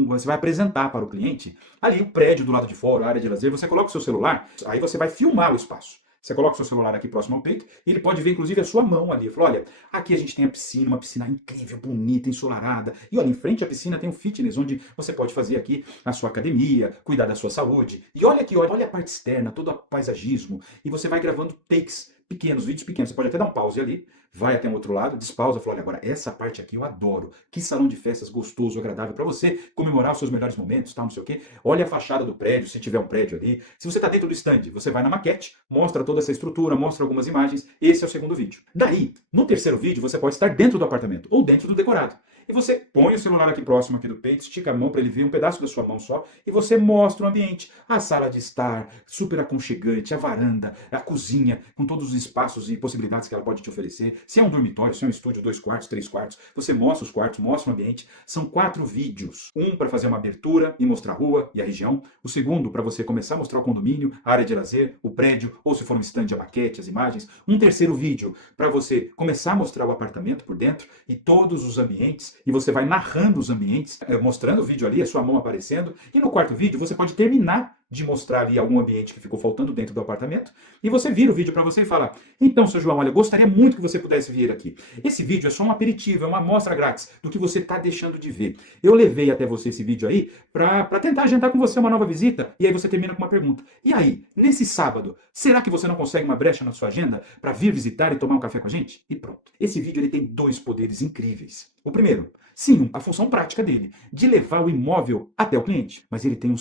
você vai apresentar para o cliente ali o prédio do lado de fora, a área de lazer, você coloca o seu celular, aí você vai filmar o espaço. Você coloca o seu celular aqui próximo ao peito e ele pode ver, inclusive, a sua mão ali. Fala, olha, aqui a gente tem a piscina, uma piscina incrível, bonita, ensolarada. E olha, em frente à piscina tem um fitness, onde você pode fazer aqui a sua academia, cuidar da sua saúde. E olha aqui, olha a parte externa, todo o paisagismo. E você vai gravando takes pequenos, vídeos pequenos. Você pode até dar um pause ali, vai até o outro lado, despausa, fala, olha, agora essa parte aqui eu adoro. Que salão de festas gostoso, agradável para você comemorar os seus melhores momentos, tal, não sei o quê. Olha a fachada do prédio, se tiver um prédio ali. Se você está dentro do stand, você vai na maquete, mostra toda essa estrutura, mostra algumas imagens. Esse é o segundo vídeo. Daí, no terceiro vídeo, você pode estar dentro do apartamento ou dentro do decorado. E você põe o celular aqui próximo aqui do peito, estica a mão para ele ver um pedaço da sua mão só, e você mostra o ambiente. A sala de estar, super aconchegante, a varanda, a cozinha, com todos os espaços e possibilidades que ela pode te oferecer. Se é um dormitório, se é um estúdio, 2 quartos, 3 quartos, você mostra os quartos, mostra o ambiente. São 4 vídeos. Um para fazer uma abertura e mostrar a rua e a região. O segundo para você começar a mostrar o condomínio, a área de lazer, o prédio, ou se for um stand, a maquete, as imagens. Um terceiro vídeo para você começar a mostrar o apartamento por dentro e todos os ambientes. E você vai narrando os ambientes, mostrando o vídeo ali, a sua mão aparecendo. E no quarto vídeo você pode terminar de mostrar ali algum ambiente que ficou faltando dentro do apartamento, e você vira o vídeo para você e fala, então, seu João, olha, gostaria muito que você pudesse vir aqui. Esse vídeo é só um aperitivo, é uma amostra grátis do que você está deixando de ver. Eu levei até você esse vídeo aí para tentar agendar com você uma nova visita, e aí você termina com uma pergunta. E aí, nesse sábado, será que você não consegue uma brecha na sua agenda para vir visitar e tomar um café com a gente? E pronto. Esse vídeo ele tem 2 poderes incríveis. O primeiro, sim, a função prática dele, de levar o imóvel até o cliente. Mas ele tem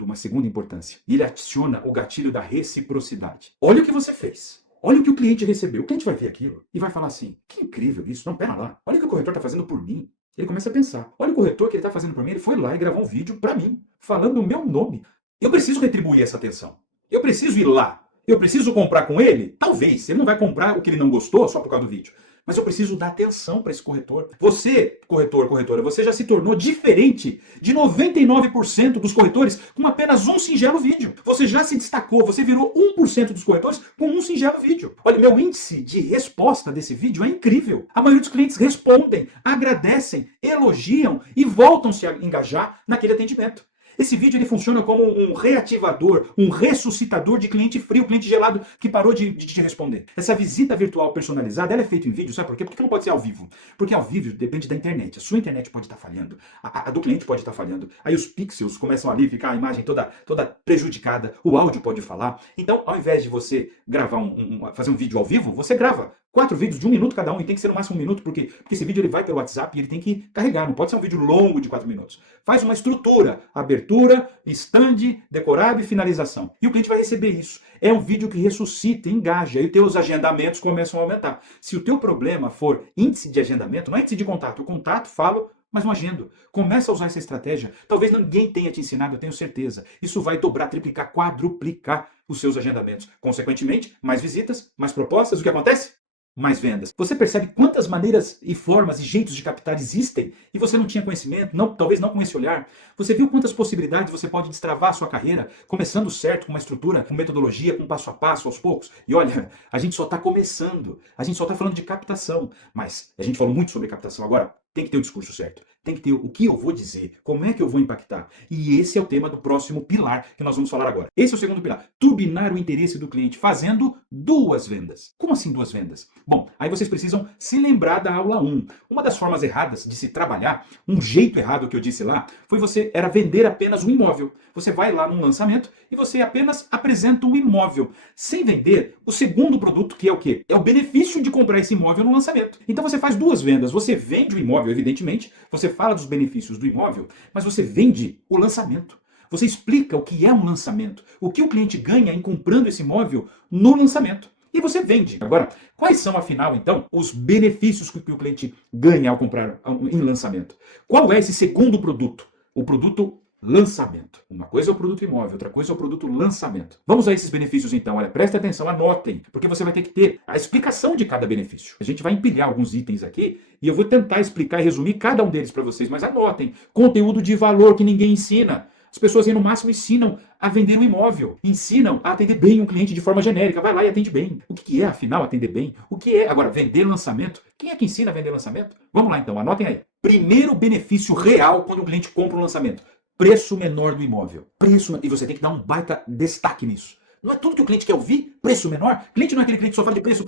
uma segunda importância. Ele adiciona o gatilho da reciprocidade. Olha o que você fez. Olha o que o cliente recebeu. O cliente vai ver aquilo e vai falar assim, que incrível isso. Não, pera lá. Olha o que o corretor está fazendo por mim. Ele começa a pensar, olha o corretor que ele está fazendo por mim. Ele foi lá e gravou um vídeo para mim, falando o meu nome. Eu preciso retribuir essa atenção. Eu preciso ir lá. Eu preciso comprar com ele? Talvez. Ele não vai comprar o que ele não gostou só por causa do vídeo. Mas eu preciso dar atenção para esse corretor. Você, corretor, corretora, você já se tornou diferente de 99% dos corretores com apenas um singelo vídeo. Você já se destacou, você virou 1% dos corretores com um singelo vídeo. Olha, meu índice de resposta desse vídeo é incrível. A maioria dos clientes respondem, agradecem, elogiam e voltam-se a engajar naquele atendimento. Esse vídeo ele funciona como um reativador, um ressuscitador de cliente frio, cliente gelado que parou de te responder. Essa visita virtual personalizada, ela é feita em vídeo, sabe por quê? Porque não pode ser ao vivo. Porque ao vivo depende da internet. A sua internet pode estar falhando, a do cliente pode estar falhando. Aí os pixels começam ali, ficar a imagem toda prejudicada, o áudio pode falar. Então, ao invés de você gravar fazer um vídeo ao vivo, você grava 4 vídeos de 1 minuto cada um, e tem que ser no máximo 1 minuto, porque esse vídeo ele vai pelo WhatsApp e ele tem que carregar, não pode ser um vídeo longo de 4 minutos. Faz uma estrutura, abertura, stand, decorado e finalização. E o cliente vai receber isso. É um vídeo que ressuscita, engaja, e os teus agendamentos começam a aumentar. Se o teu problema for índice de agendamento, não é índice de contato, o contato, falo, mas não agendo. Começa a usar essa estratégia. Talvez ninguém tenha te ensinado, eu tenho certeza. Isso vai dobrar, triplicar, quadruplicar os seus agendamentos. Consequentemente, mais visitas, mais propostas. O que acontece? Mais vendas. Você percebe quantas maneiras e formas e jeitos de captar existem e você não tinha conhecimento, talvez não com esse olhar. Você viu quantas possibilidades você pode destravar a sua carreira, começando certo, com uma estrutura, com metodologia, com passo a passo, aos poucos. E olha, a gente só está começando, a gente só está falando de captação, mas a gente falou muito sobre captação. Agora, tem que ter o discurso certo, tem que ter o que eu vou dizer, como é que eu vou impactar. E esse é o tema do próximo pilar que nós vamos falar agora. Esse é o segundo pilar, turbinar o interesse do cliente fazendo 2 vendas. Como assim 2 vendas? Bom, aí vocês precisam se lembrar da aula 1. Uma das formas erradas de se trabalhar, um jeito errado que eu disse lá, era vender apenas um imóvel. Você vai lá num lançamento e você apenas apresenta um imóvel, sem vender o segundo produto, que é o quê? É o benefício de comprar esse imóvel no lançamento. Então você faz 2 vendas, você vende o imóvel, evidentemente, você fala dos benefícios do imóvel, mas você vende o lançamento. Você explica o que é um lançamento, o que o cliente ganha em comprando esse imóvel no lançamento. E você vende. Agora, quais são, afinal, então, os benefícios que o cliente ganha ao comprar em lançamento? Qual é esse segundo produto? O produto lançamento. Uma coisa é o produto imóvel, outra coisa é o produto lançamento. Vamos a esses benefícios então. Olha, prestem atenção, anotem, porque você vai ter que ter a explicação de cada benefício. A gente vai empilhar alguns itens aqui e eu vou tentar explicar e resumir cada um deles para vocês, mas anotem. Conteúdo de valor que ninguém ensina. As pessoas aí no máximo ensinam a vender um imóvel, ensinam a atender bem um cliente de forma genérica. Vai lá e atende bem. O que é, afinal, atender bem? O que é, agora, vender lançamento? Quem é que ensina a vender lançamento? Vamos lá então, anotem aí. Primeiro benefício real quando o cliente compra um lançamento. Preço menor do imóvel. E você tem que dar um baita destaque nisso. Não é tudo que o cliente quer ouvir? Preço menor? Cliente não é aquele cliente que só fala de preço.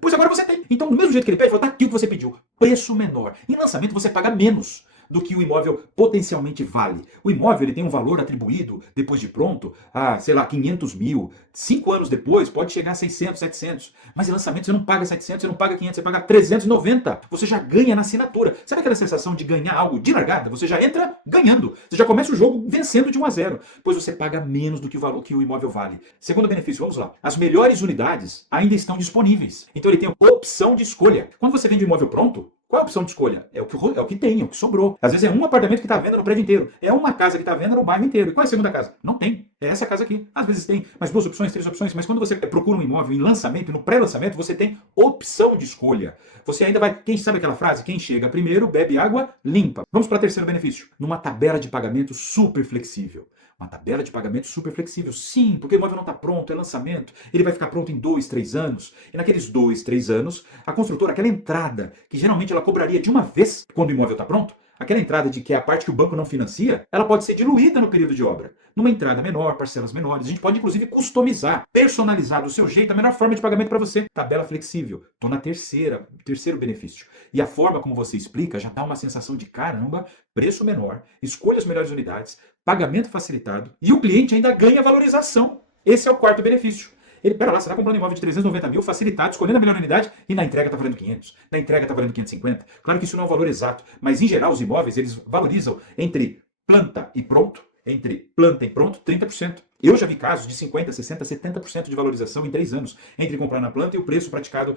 Pois agora você tem. Então, do mesmo jeito que ele pede, fala, tá aqui o que você pediu. Preço menor. Em lançamento você paga menos do que o imóvel potencialmente vale. O imóvel ele tem um valor atribuído, depois de pronto, a, 500 mil. 5 anos depois pode chegar a 600, 700. Mas em lançamento você não paga 700, você não paga 500, você paga 390. Você já ganha na assinatura. Sabe aquela sensação de ganhar algo de largada? Você já entra ganhando. Você já começa o jogo vencendo de 1 a 0. Pois você paga menos do que o valor que o imóvel vale. Segundo benefício, vamos lá. As melhores unidades ainda estão disponíveis. Então ele tem opção de escolha. Quando você vende um imóvel pronto, qual é a opção de escolha? É o que tem, é o que sobrou. Às vezes é um apartamento que está à venda no prédio inteiro. É uma casa que está à venda no bairro inteiro. E qual é a segunda casa? Não tem. É essa casa aqui. Às vezes tem mais 2 opções, 3 opções. Mas quando você procura um imóvel em lançamento, no pré-lançamento, você tem opção de escolha. Você ainda vai... Quem sabe aquela frase? Quem chega primeiro bebe água limpa. Vamos para o terceiro benefício. Numa tabela de pagamento super flexível. Uma tabela de pagamento super flexível. Sim, porque o imóvel não está pronto, é lançamento. Ele vai ficar pronto em 2, 3 anos. E naqueles 2, 3 anos, a construtora, aquela entrada que geralmente ela cobraria de uma vez quando o imóvel está pronto, aquela entrada de que é a parte que o banco não financia, ela pode ser diluída no período de obra. Numa entrada menor, parcelas menores. A gente pode, inclusive, customizar, personalizar do seu jeito a melhor forma de pagamento para você. Tabela flexível. Estou na terceiro benefício. E a forma como você explica já dá uma sensação de caramba, preço menor, escolha as melhores unidades, pagamento facilitado e o cliente ainda ganha valorização. Esse é o quarto benefício. Pera lá, você está comprando um imóvel de 390 mil, facilitado, escolhendo a melhor unidade e na entrega está valendo 500, na entrega está valendo 550. Claro que isso não é um valor exato, mas em geral os imóveis eles valorizam entre planta e pronto, 30%. Eu já vi casos de 50%, 60%, 70% de valorização em 3 anos, entre comprar na planta e o preço praticado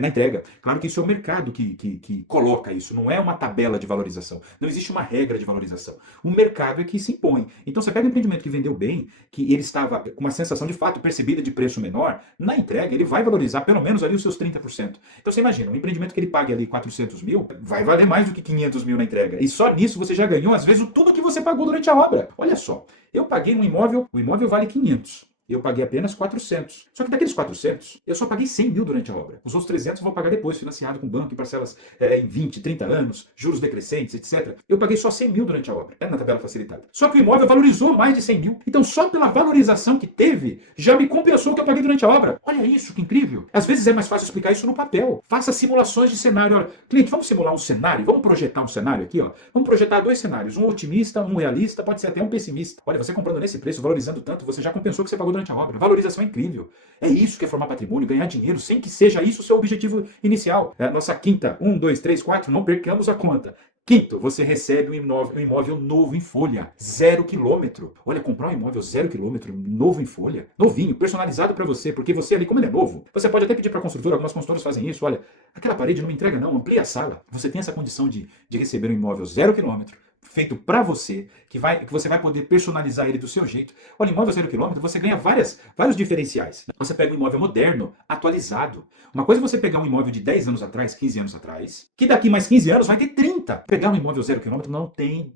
na entrega. Claro que isso é o mercado que coloca isso, não é uma tabela de valorização. Não existe uma regra de valorização. O mercado é que se impõe. Então você pega um empreendimento que vendeu bem, que ele estava com uma sensação de fato percebida de preço menor, na entrega ele vai valorizar pelo menos ali os seus 30%. Então você imagina, um empreendimento que ele pague ali 400 mil, vai valer mais do que 500 mil na entrega. E só nisso você já ganhou, às vezes, tudo que você pagou durante a obra. Olha só. Eu paguei um imóvel, o imóvel vale 500. eu paguei apenas 400. Só que daqueles 400, eu só paguei 100 mil durante a obra. Os outros 300 eu vou pagar depois, financiado com banco, em parcelas em 20, 30 anos, juros decrescentes, etc. Eu paguei só 100 mil durante a obra, na tabela facilitada. Só que o imóvel valorizou mais de 100 mil. Então, só pela valorização que teve, já me compensou o que eu paguei durante a obra. Olha isso, que incrível. Às vezes é mais fácil explicar isso no papel. Faça simulações de cenário. Olha, cliente, vamos simular um cenário? Vamos projetar um cenário aqui, ó. Vamos projetar 2 cenários, um otimista, um realista, pode ser até um pessimista. Olha, você comprando nesse preço, valorizando tanto, você já compensou o que você pagou durante a obra. Valorização é incrível. É isso que é formar patrimônio, ganhar dinheiro, sem que seja isso o seu objetivo inicial. É a nossa quinta, 1, 2, 3, 4, não percamos a conta. Quinto, você recebe um imóvel novo em folha, 0 quilômetro. Olha, comprar um imóvel 0 quilômetro, novo em folha, novinho, personalizado para você, porque você ali, como ele é novo, você pode até pedir para a construtora, algumas construtoras fazem isso, olha, aquela parede não me entrega não, amplia a sala. Você tem essa condição de receber um imóvel 0 quilômetro, feito para você, que você vai poder personalizar ele do seu jeito. Olha, imóvel 0 quilômetro, você ganha vários diferenciais. Você pega um imóvel moderno, atualizado. Uma coisa é você pegar um imóvel de 10 anos atrás, 15 anos atrás, que daqui mais 15 anos vai ter 30. Pegar um imóvel 0 quilômetro não tem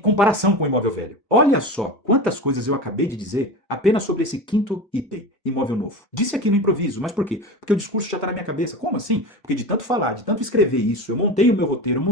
comparação com o imóvel velho. Olha só quantas coisas eu acabei de dizer apenas sobre esse quinto item, imóvel novo. Disse aqui no improviso, mas por quê? Porque o discurso já está na minha cabeça. Como assim? Porque de tanto falar, de tanto escrever isso, eu montei o meu roteiro,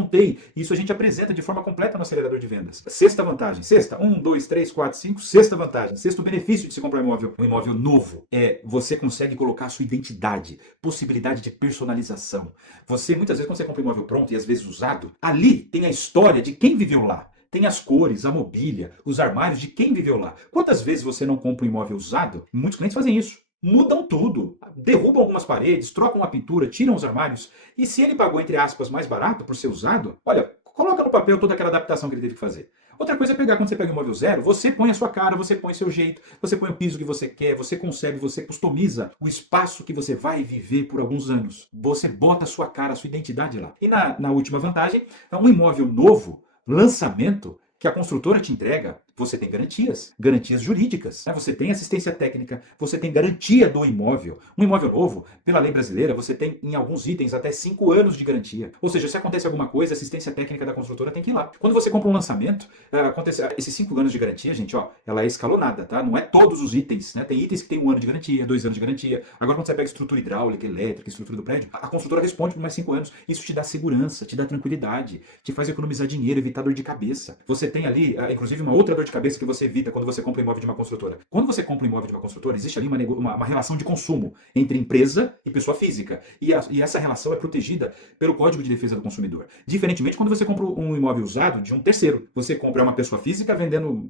isso a gente apresenta de forma completa no acelerador de vendas. Sexta vantagem, sexta, 1, 2, 3, 4, 5, sexta vantagem, sexto benefício de se comprar um imóvel novo, é você consegue colocar a sua identidade, possibilidade de personalização. Você, muitas vezes, quando você compra um imóvel pronto e às vezes usado, ali tem a história de quem viveu lá. Tem as cores, a mobília, os armários de quem viveu lá. Quantas vezes você não compra um imóvel usado? Muitos clientes fazem isso. Mudam tudo, derrubam algumas paredes, trocam a pintura, tiram os armários. E se ele pagou, entre aspas, mais barato por ser usado, olha, coloca no papel toda aquela adaptação que ele teve que fazer. Outra coisa é pegar, quando você pega um imóvel zero, você põe a sua cara, você põe seu jeito, você põe o piso que você quer, você concebe, você customiza o espaço que você vai viver por alguns anos. Você bota a sua cara, a sua identidade lá. E na última vantagem, é um imóvel novo, lançamento, que a construtora te entrega, você tem garantias jurídicas, né? Você tem assistência técnica, você tem garantia do imóvel. Um imóvel novo, pela lei brasileira, você tem em alguns itens até 5 anos de garantia. Ou seja, se acontece alguma coisa, a assistência técnica da construtora tem que ir lá. Quando você compra um lançamento, acontece esses 5 anos de garantia, gente, ó, ela é escalonada, tá? Não é todos os itens, né? Tem itens que tem 1 ano de garantia, 2 anos de garantia. Agora, quando você pega estrutura hidráulica, elétrica, estrutura do prédio, a construtora responde por mais 5 anos. Isso te dá segurança, te dá tranquilidade, te faz economizar dinheiro, evitar dor de cabeça. Você tem ali, inclusive, uma outra dor de cabeça que você evita quando você compra um imóvel de uma construtora. Quando você compra um imóvel de uma construtora, existe ali uma relação de consumo entre empresa e pessoa física. E essa relação é protegida pelo Código de Defesa do Consumidor. Diferentemente, quando você compra um imóvel usado de um terceiro, você compra uma pessoa física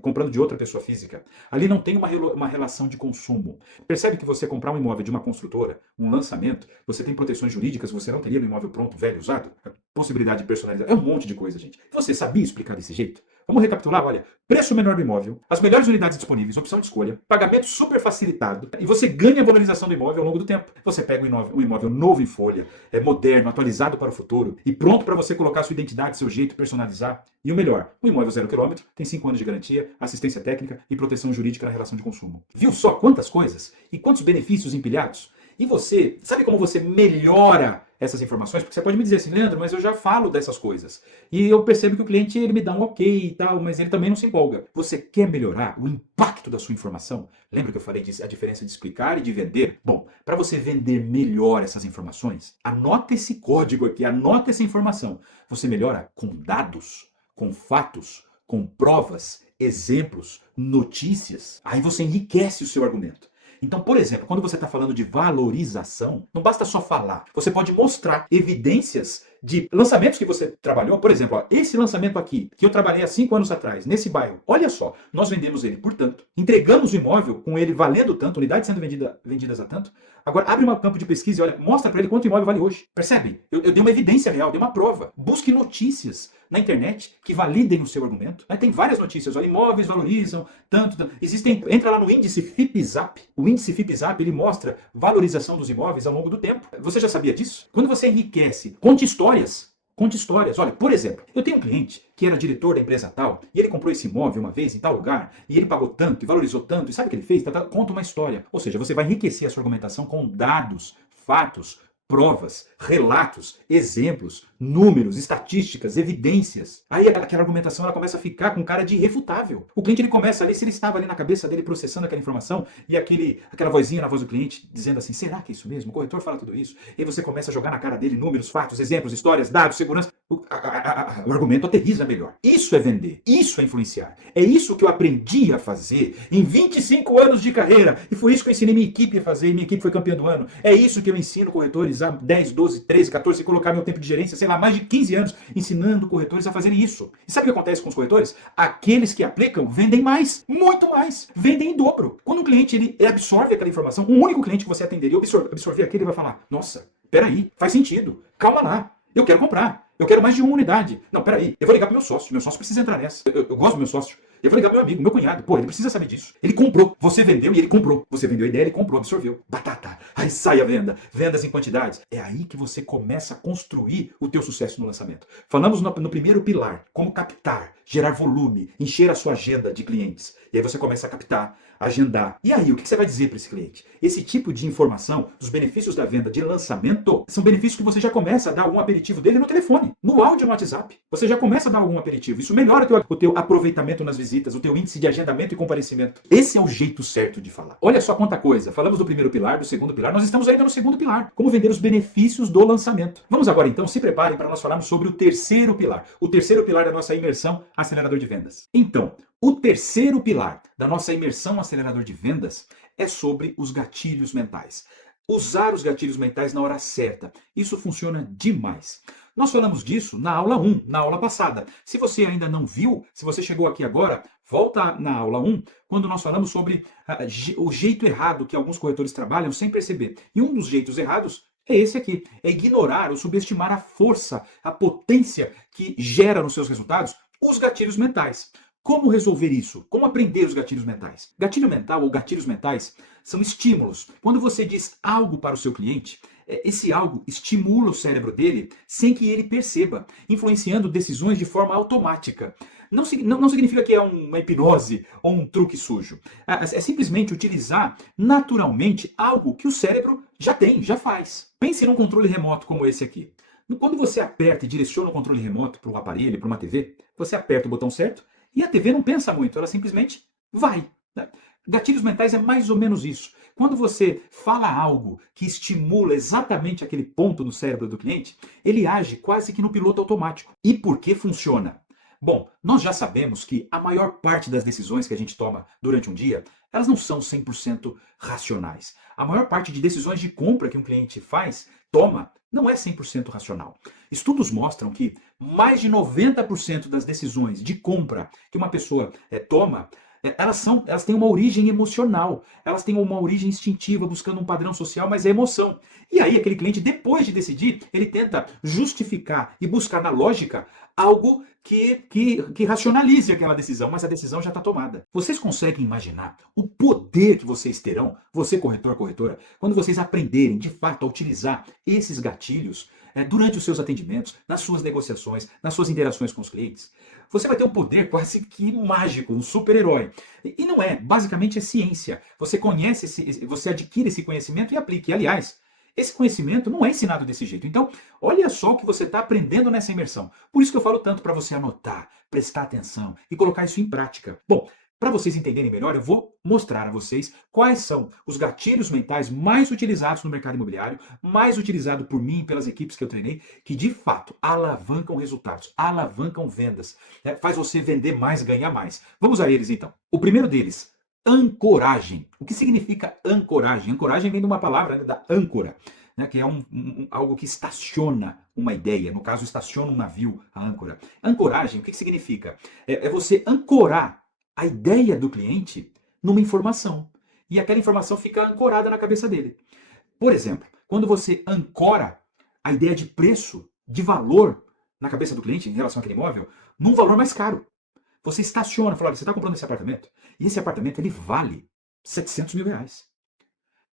comprando de outra pessoa física. Ali não tem uma relação de consumo. Percebe que você comprar um imóvel de uma construtora, um lançamento, você tem proteções jurídicas que você não teria no imóvel pronto, velho, usado? A possibilidade de personalizar. É um monte de coisa, gente. Você sabia explicar desse jeito? Vamos recapitular, olha, preço menor do imóvel, as melhores unidades disponíveis, opção de escolha, pagamento super facilitado e você ganha a valorização do imóvel ao longo do tempo. Você pega um imóvel novo em folha, moderno, atualizado para o futuro e pronto para você colocar sua identidade, seu jeito, personalizar. E o melhor, um imóvel 0 quilômetro, tem 5 anos de garantia, assistência técnica e proteção jurídica na relação de consumo. Viu só quantas coisas e quantos benefícios empilhados? E você, sabe como você melhora essas informações? Porque você pode me dizer assim, Leandro, mas eu já falo dessas coisas. E eu percebo que o cliente ele me dá um ok e tal, mas ele também não se empolga. Você quer melhorar o impacto da sua informação? Lembra que eu falei a diferença de explicar e de vender? Bom, para você vender melhor essas informações, anota esse código aqui, anota essa informação. Você melhora com dados, com fatos, com provas, exemplos, notícias. Aí você enriquece o seu argumento. Então, por exemplo, quando você está falando de valorização, não basta só falar. Você pode mostrar evidências de lançamentos que você trabalhou. Por exemplo, ó, esse lançamento aqui, que eu trabalhei há 5 anos atrás, nesse bairro. Olha só, nós vendemos ele por tanto. Entregamos o imóvel com ele valendo tanto, unidades sendo vendidas a tanto. Agora, abre um campo de pesquisa e olha, mostra para ele quanto o imóvel vale hoje. Percebe? Eu dei uma evidência real, dei uma prova. Busque notícias na internet que validem o seu argumento. Tem várias notícias. Olha, imóveis valorizam tanto. Entra lá no índice FIPZAP. O índice FIPZAP, ele mostra valorização dos imóveis ao longo do tempo. Você já sabia disso? Quando você enriquece, conte histórias. Conte histórias. Olha, por exemplo, eu tenho um cliente que era diretor da empresa tal, e ele comprou esse imóvel uma vez em tal lugar, e ele pagou tanto, e valorizou tanto, e sabe o que ele fez? Conta uma história. Ou seja, você vai enriquecer a sua argumentação com dados, fatos, provas, relatos, exemplos, números, estatísticas, evidências. Aí aquela argumentação ela começa a ficar com cara de irrefutável. O cliente ele começa ali, se ele estava ali na cabeça dele processando aquela informação e aquela vozinha na voz do cliente dizendo assim, será que é isso mesmo? O corretor fala tudo isso. E aí você começa a jogar na cara dele números, fatos, exemplos, histórias, dados, segurança. O argumento aterriza melhor. Isso é vender, isso é influenciar. É isso que eu aprendi a fazer em 25 anos de carreira. E foi isso que eu ensinei minha equipe a fazer, e minha equipe foi campeã do ano. É isso que eu ensino corretores há 10, 12, 13, 14, e colocar meu tempo de gerência, sei lá, mais de 15 anos, ensinando corretores a fazerem isso. E sabe o que acontece com os corretores? Aqueles que aplicam vendem mais, muito mais, vendem em dobro. Quando o cliente ele absorve aquela informação, um único cliente que você atenderia absorver aquele, ele vai falar, nossa, peraí, faz sentido, calma lá, eu quero comprar, eu quero mais de uma unidade. Não, peraí, eu vou ligar pro meu sócio precisa entrar nessa, eu gosto do meu sócio. Eu vou ligar pro meu amigo, meu cunhado. Pô, ele precisa saber disso. Ele comprou. Você vendeu e ele comprou. Você vendeu a ideia, ele comprou, absorveu. Batata. Aí sai a venda. Vendas em quantidades. É aí que você começa a construir o teu sucesso no lançamento. Falamos no primeiro pilar, como captar, gerar volume, encher a sua agenda de clientes. E aí você começa a captar, agendar. E aí, o que você vai dizer para esse cliente? Esse tipo de informação, dos benefícios da venda de lançamento, são benefícios que você já começa a dar algum aperitivo dele no telefone, no áudio, no WhatsApp. Você já começa a dar algum aperitivo. Isso melhora o teu aproveitamento nas visitas, o teu índice de agendamento e comparecimento. Esse é o jeito certo de falar. Olha só quanta coisa. Falamos do primeiro pilar, do segundo pilar. Nós estamos ainda no segundo pilar. Como vender os benefícios do lançamento. Vamos agora então, se preparem para nós falarmos sobre o terceiro pilar. O terceiro pilar da nossa imersão acelerador de vendas. Então, o terceiro pilar da nossa imersão acelerador de vendas é sobre os gatilhos mentais. Usar os gatilhos mentais na hora certa. Isso funciona demais. Nós falamos disso na aula 1, na aula passada. Se você ainda não viu, se você chegou aqui agora, volta na aula 1, quando nós falamos sobre o jeito errado que alguns corretores trabalham sem perceber. E um dos jeitos errados é esse aqui, é ignorar ou subestimar a força, a potência que gera nos seus resultados os gatilhos mentais. Como resolver isso? Como aprender os gatilhos mentais? Gatilho mental ou gatilhos mentais são estímulos. Quando você diz algo para o seu cliente, esse algo estimula o cérebro dele sem que ele perceba, influenciando decisões de forma automática. Não significa que é uma hipnose ou um truque sujo. É simplesmente utilizar naturalmente algo que o cérebro já tem, já faz. Pense num controle remoto como esse aqui. Quando você aperta e direciona o controle remoto para um aparelho, para uma TV, você aperta o botão certo e a TV não pensa muito, ela simplesmente vai. Gatilhos mentais é mais ou menos isso. Quando você fala algo que estimula exatamente aquele ponto no cérebro do cliente, ele age quase que no piloto automático. E por que funciona? Bom, nós já sabemos que a maior parte das decisões que a gente toma durante um dia, elas não são 100% racionais. A maior parte de decisões de compra que um cliente toma, não é 100% racional. Estudos mostram que mais de 90% das decisões de compra que uma pessoa toma, elas têm uma origem emocional, elas têm uma origem instintiva, buscando um padrão social, mas é emoção. E aí aquele cliente, depois de decidir, ele tenta justificar e buscar na lógica algo que racionalize aquela decisão, mas a decisão já está tomada. Vocês conseguem imaginar o poder que vocês terão, você corretor, corretora, quando vocês aprenderem de fato a utilizar esses gatilhos durante os seus atendimentos, nas suas negociações, nas suas interações com os clientes? Você vai ter um poder quase que mágico, um super-herói. E não é, basicamente é ciência. Você você adquire esse conhecimento e aplica. E, aliás, esse conhecimento não é ensinado desse jeito. Então, olha só o que você está aprendendo nessa imersão. Por isso que eu falo tanto para você anotar, prestar atenção e colocar isso em prática. Bom, para vocês entenderem melhor, eu vou mostrar a vocês quais são os gatilhos mentais mais utilizados no mercado imobiliário, mais utilizado por mim e pelas equipes que eu treinei, que de fato alavancam resultados, alavancam vendas, faz você vender mais, ganhar mais. Vamos a eles então. O primeiro deles, ancoragem. O que significa ancoragem? Ancoragem vem de uma palavra da âncora, que é algo que estaciona uma ideia. No caso, estaciona um navio, a âncora. Ancoragem, o que significa? É você ancorar a ideia do cliente numa informação. E aquela informação fica ancorada na cabeça dele. Por exemplo, quando você ancora a ideia de preço, de valor na cabeça do cliente em relação àquele imóvel, num valor mais caro. Você estaciona, fala, olha, você está comprando esse apartamento, e esse apartamento ele vale 700 mil reais.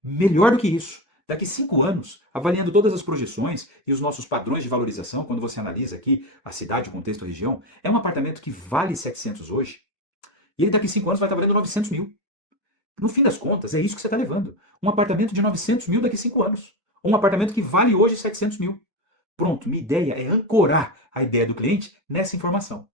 Melhor do que isso, daqui 5 anos, avaliando todas as projeções e os nossos padrões de valorização, quando você analisa aqui a cidade, o contexto, a região, é um apartamento que vale 700 hoje, e ele daqui 5 anos vai estar valendo 900 mil. No fim das contas, é isso que você está levando. Um apartamento de 900 mil daqui 5 anos. Ou um apartamento que vale hoje 700 mil. Pronto, minha ideia é ancorar a ideia do cliente nessa informação.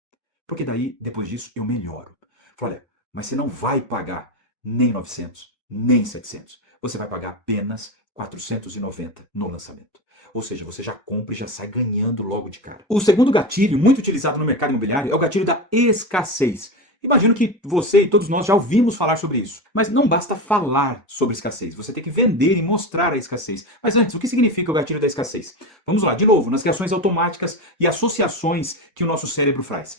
Porque daí, depois disso, eu melhoro. Falo, olha, mas você não vai pagar nem 900, nem 700. Você vai pagar apenas 490 no lançamento. Ou seja, você já compra e já sai ganhando logo de cara. O segundo gatilho, muito utilizado no mercado imobiliário, é o gatilho da escassez. Imagino que você e todos nós já ouvimos falar sobre isso. Mas não basta falar sobre escassez, você tem que vender e mostrar a escassez. Mas antes, o que significa o gatilho da escassez? Vamos lá, de novo, nas reações automáticas e associações que o nosso cérebro faz.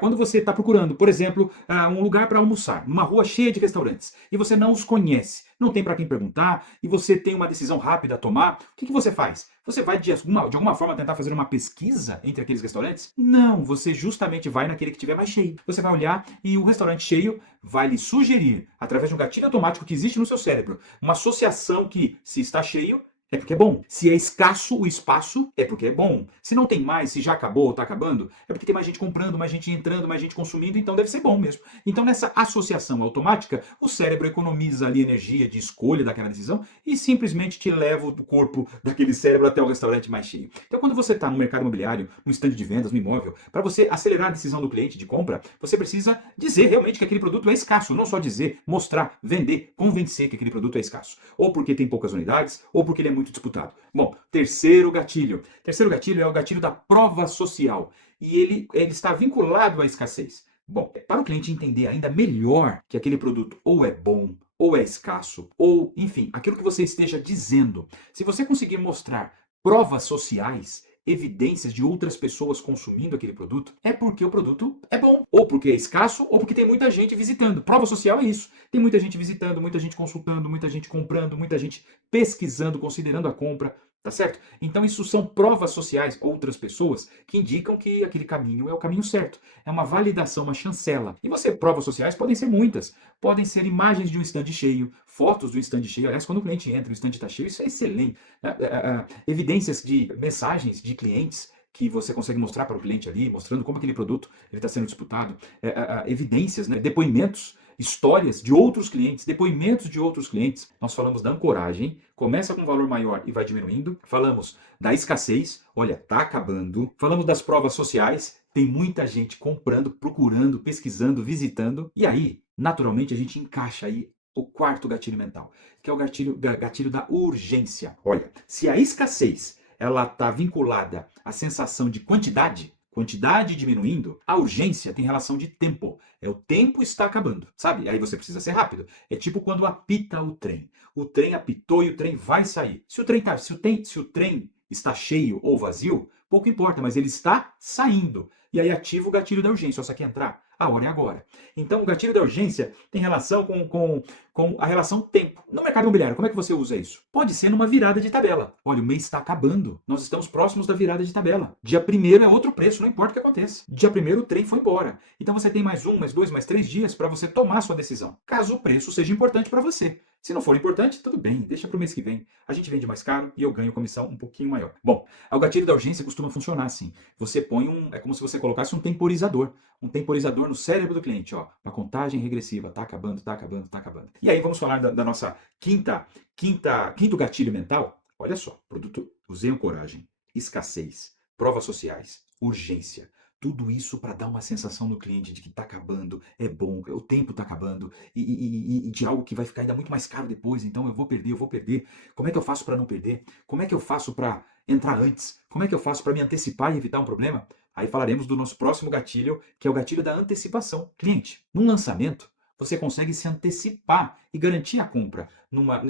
Quando você está procurando, por exemplo, um lugar para almoçar, numa rua cheia de restaurantes, e você não os conhece, não tem para quem perguntar, e você tem uma decisão rápida a tomar, o que você faz? Você vai de alguma forma tentar fazer uma pesquisa entre aqueles restaurantes? Não, você justamente vai naquele que tiver mais cheio. Você vai olhar e o restaurante cheio vai lhe sugerir, através de um gatilho automático que existe no seu cérebro, uma associação que, se está cheio, é porque é bom. Se é escasso o espaço, é porque é bom. Se não tem mais, se já acabou ou está acabando, é porque tem mais gente comprando, mais gente entrando, mais gente consumindo, então deve ser bom mesmo. Então, nessa associação automática, o cérebro economiza ali energia de escolha daquela decisão e simplesmente te leva o corpo daquele cérebro até o restaurante mais cheio. Então, quando você está no mercado imobiliário, no estande de vendas, no imóvel, para você acelerar a decisão do cliente de compra, você precisa dizer realmente que aquele produto é escasso. Não só dizer, mostrar, vender, convencer que aquele produto é escasso. Ou porque tem poucas unidades, ou porque ele é muito disputado. Bom, terceiro gatilho. Terceiro gatilho é o gatilho da prova social. E ele está vinculado à escassez. Bom, para o cliente entender ainda melhor que aquele produto ou é bom, ou é escasso, ou, enfim, aquilo que você esteja dizendo. Se você conseguir mostrar provas sociais, evidências de outras pessoas consumindo aquele produto, é porque o produto é bom. Ou porque é escasso, ou porque tem muita gente visitando. Prova social é isso. Tem muita gente visitando, muita gente consultando, muita gente comprando, muita gente pesquisando, considerando a compra. Tá certo? Então isso são provas sociais, outras pessoas, que indicam que aquele caminho é o caminho certo. É uma validação, uma chancela. E provas sociais podem ser muitas. Podem ser imagens de um estande cheio, fotos do estande cheio. Aliás, quando o cliente entra e o estande está cheio, isso é excelente. Evidências de mensagens de clientes que você consegue mostrar para o cliente ali, mostrando como aquele produto está sendo disputado. Evidências, né? Depoimentos, histórias de outros clientes, depoimentos de outros clientes. Nós falamos da ancoragem, começa com um valor maior e vai diminuindo. Falamos da escassez, olha, está acabando. Falamos das provas sociais, tem muita gente comprando, procurando, pesquisando, visitando. E aí, naturalmente, a gente encaixa aí o quarto gatilho mental, que é o gatilho da urgência. Olha, se a escassez ela está vinculada à sensação de quantidade diminuindo, a urgência tem relação de tempo. O tempo está acabando, sabe? Aí você precisa ser rápido. É tipo quando apita o trem. O trem apitou e o trem vai sair. Se o trem está cheio ou vazio, pouco importa, mas ele está saindo. E aí ativa o gatilho da urgência. Você quer entrar? A hora é agora. Então o gatilho da urgência tem relação com a relação tempo. No mercado imobiliário, como é que você usa isso? Pode ser numa virada de tabela. Olha, o mês está acabando. Nós estamos próximos da virada de tabela. Dia 1º é outro preço, não importa o que aconteça. Dia 1º o trem foi embora. Então você tem mais 1, mais 2, mais 3 dias para você tomar a sua decisão. Caso o preço seja importante para você. Se não for importante, tudo bem, deixa para o mês que vem. A gente vende mais caro e eu ganho comissão um pouquinho maior. Bom, o gatilho da urgência costuma funcionar assim. Você põe é como se você colocasse um temporizador no cérebro do cliente, ó, uma contagem regressiva, tá acabando, tá acabando, tá acabando. E aí vamos falar da nossa quinto gatilho mental. Olha só, produto, usei ancoragem, escassez, provas sociais, urgência. Tudo isso para dar uma sensação no cliente de que está acabando, é bom, o tempo está acabando e de algo que vai ficar ainda muito mais caro depois, então eu vou perder. Como é que eu faço para não perder? Como é que eu faço para entrar antes? Como é que eu faço para me antecipar e evitar um problema? Aí falaremos do nosso próximo gatilho, que é o gatilho da antecipação. Cliente, num lançamento, você consegue se antecipar e garantir a compra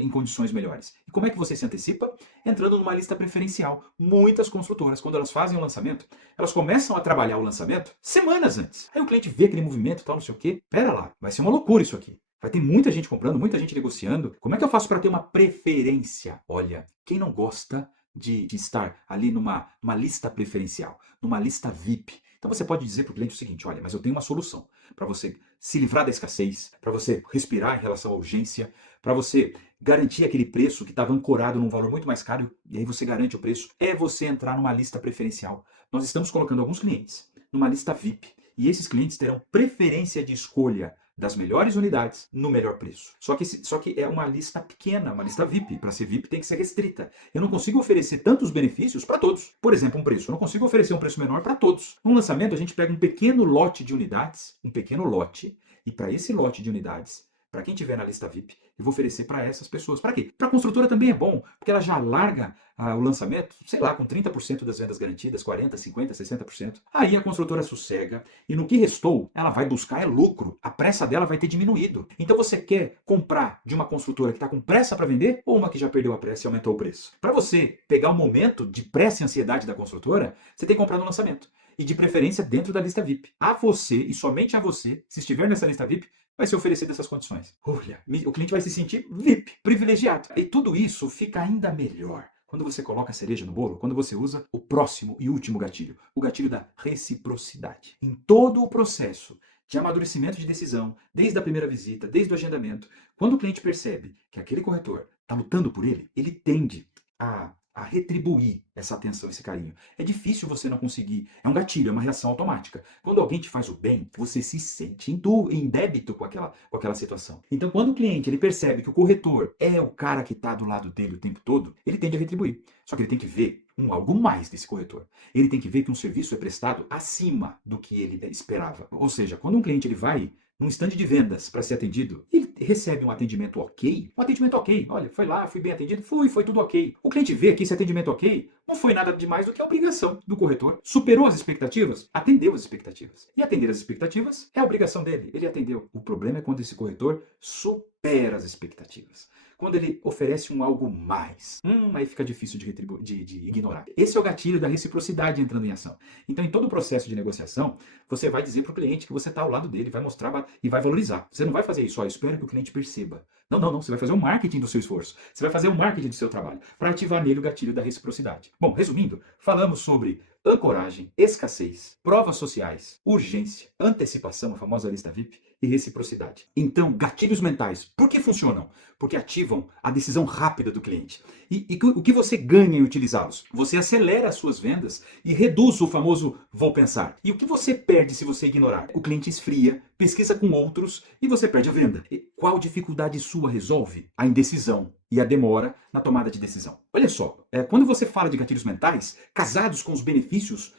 em condições melhores. E como é que você se antecipa? Entrando numa lista preferencial. Muitas construtoras, quando elas fazem o lançamento, elas começam a trabalhar o lançamento semanas antes. Aí o cliente vê aquele movimento e tal, não sei o quê. Pera lá, vai ser uma loucura isso aqui. Vai ter muita gente comprando, muita gente negociando. Como é que eu faço para ter uma preferência? Olha, quem não gosta de estar ali numa lista preferencial, numa lista VIP? Então você pode dizer para o cliente o seguinte, olha, mas eu tenho uma solução para você se livrar da escassez, para você respirar em relação à urgência, para você garantir aquele preço que estava ancorado num valor muito mais caro, e aí você garante o preço, é você entrar numa lista preferencial. Nós estamos colocando alguns clientes numa lista VIP, e esses clientes terão preferência de escolha das melhores unidades no melhor preço. Só que é uma lista pequena, uma lista VIP. Para ser VIP tem que ser restrita. Eu não consigo oferecer tantos benefícios para todos. Por exemplo, um preço. Eu não consigo oferecer um preço menor para todos. No lançamento, a gente pega um pequeno lote de unidades, um pequeno lote, e para esse lote de unidades, para quem tiver na lista VIP, eu vou oferecer para essas pessoas. Para quê? Para a construtora também é bom, porque ela já larga o lançamento, sei lá, com 30% das vendas garantidas, 40%, 50%, 60%. Aí a construtora sossega e no que restou, ela vai buscar lucro. A pressa dela vai ter diminuído. Então você quer comprar de uma construtora que está com pressa para vender ou uma que já perdeu a pressa e aumentou o preço? Para você pegar o momento de pressa e ansiedade da construtora, você tem que comprar no lançamento. E de preferência dentro da lista VIP. A você e somente a você, se estiver nessa lista VIP, vai ser oferecido essas condições. Olha, o cliente vai se sentir VIP, privilegiado. E tudo isso fica ainda melhor quando você coloca a cereja no bolo, quando você usa o próximo e último gatilho, o gatilho da reciprocidade. Em todo o processo de amadurecimento de decisão, desde a primeira visita, desde o agendamento, quando o cliente percebe que aquele corretor está lutando por ele, ele tende a retribuir essa atenção, esse carinho. É difícil você não conseguir. É um gatilho, é uma reação automática. Quando alguém te faz o bem, você se sente em débito com aquela situação. Então, quando o cliente ele percebe que o corretor é o cara que está do lado dele o tempo todo, ele tende a retribuir. Só que ele tem que ver algo mais desse corretor. Ele tem que ver que um serviço é prestado acima do que ele esperava. Ou seja, quando um cliente ele vai num estande de vendas para ser atendido, ele recebe um atendimento ok. Um atendimento ok. Olha, foi lá, fui bem atendido, foi tudo ok. O cliente vê que esse atendimento ok não foi nada de mais do que a obrigação do corretor. Superou as expectativas? Atendeu as expectativas. E atender as expectativas é a obrigação dele. Ele atendeu. O problema é quando esse corretor supera as expectativas. Quando ele oferece um algo mais, aí fica difícil de ignorar. Esse é o gatilho da reciprocidade entrando em ação. Então, em todo o processo de negociação, você vai dizer para o cliente que você está ao lado dele, vai mostrar e vai valorizar. Você não vai fazer isso, espera que o cliente perceba. Não. Você vai fazer o marketing do seu esforço. Você vai fazer o marketing do seu trabalho para ativar nele o gatilho da reciprocidade. Bom, resumindo, falamos sobre ancoragem, escassez, provas sociais, urgência, antecipação, a famosa lista VIP, e reciprocidade. Então, gatilhos mentais, por que funcionam? Porque ativam a decisão rápida do cliente. E o que você ganha em utilizá-los? Você acelera as suas vendas e reduz o famoso vou pensar. E o que você perde se você ignorar? O cliente esfria, pesquisa com outros e você perde a venda. E qual dificuldade sua resolve? A indecisão e a demora na tomada de decisão. Olha só, quando você fala de gatilhos mentais, casados com os benefícios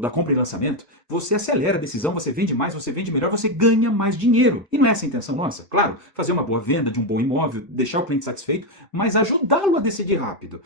da compra e lançamento, você acelera a decisão, você vende mais, você vende melhor, você ganha mais dinheiro. E não é essa a intenção nossa? Claro, fazer uma boa venda de um bom imóvel, deixar o cliente satisfeito, mas ajudá-lo a decidir rápido.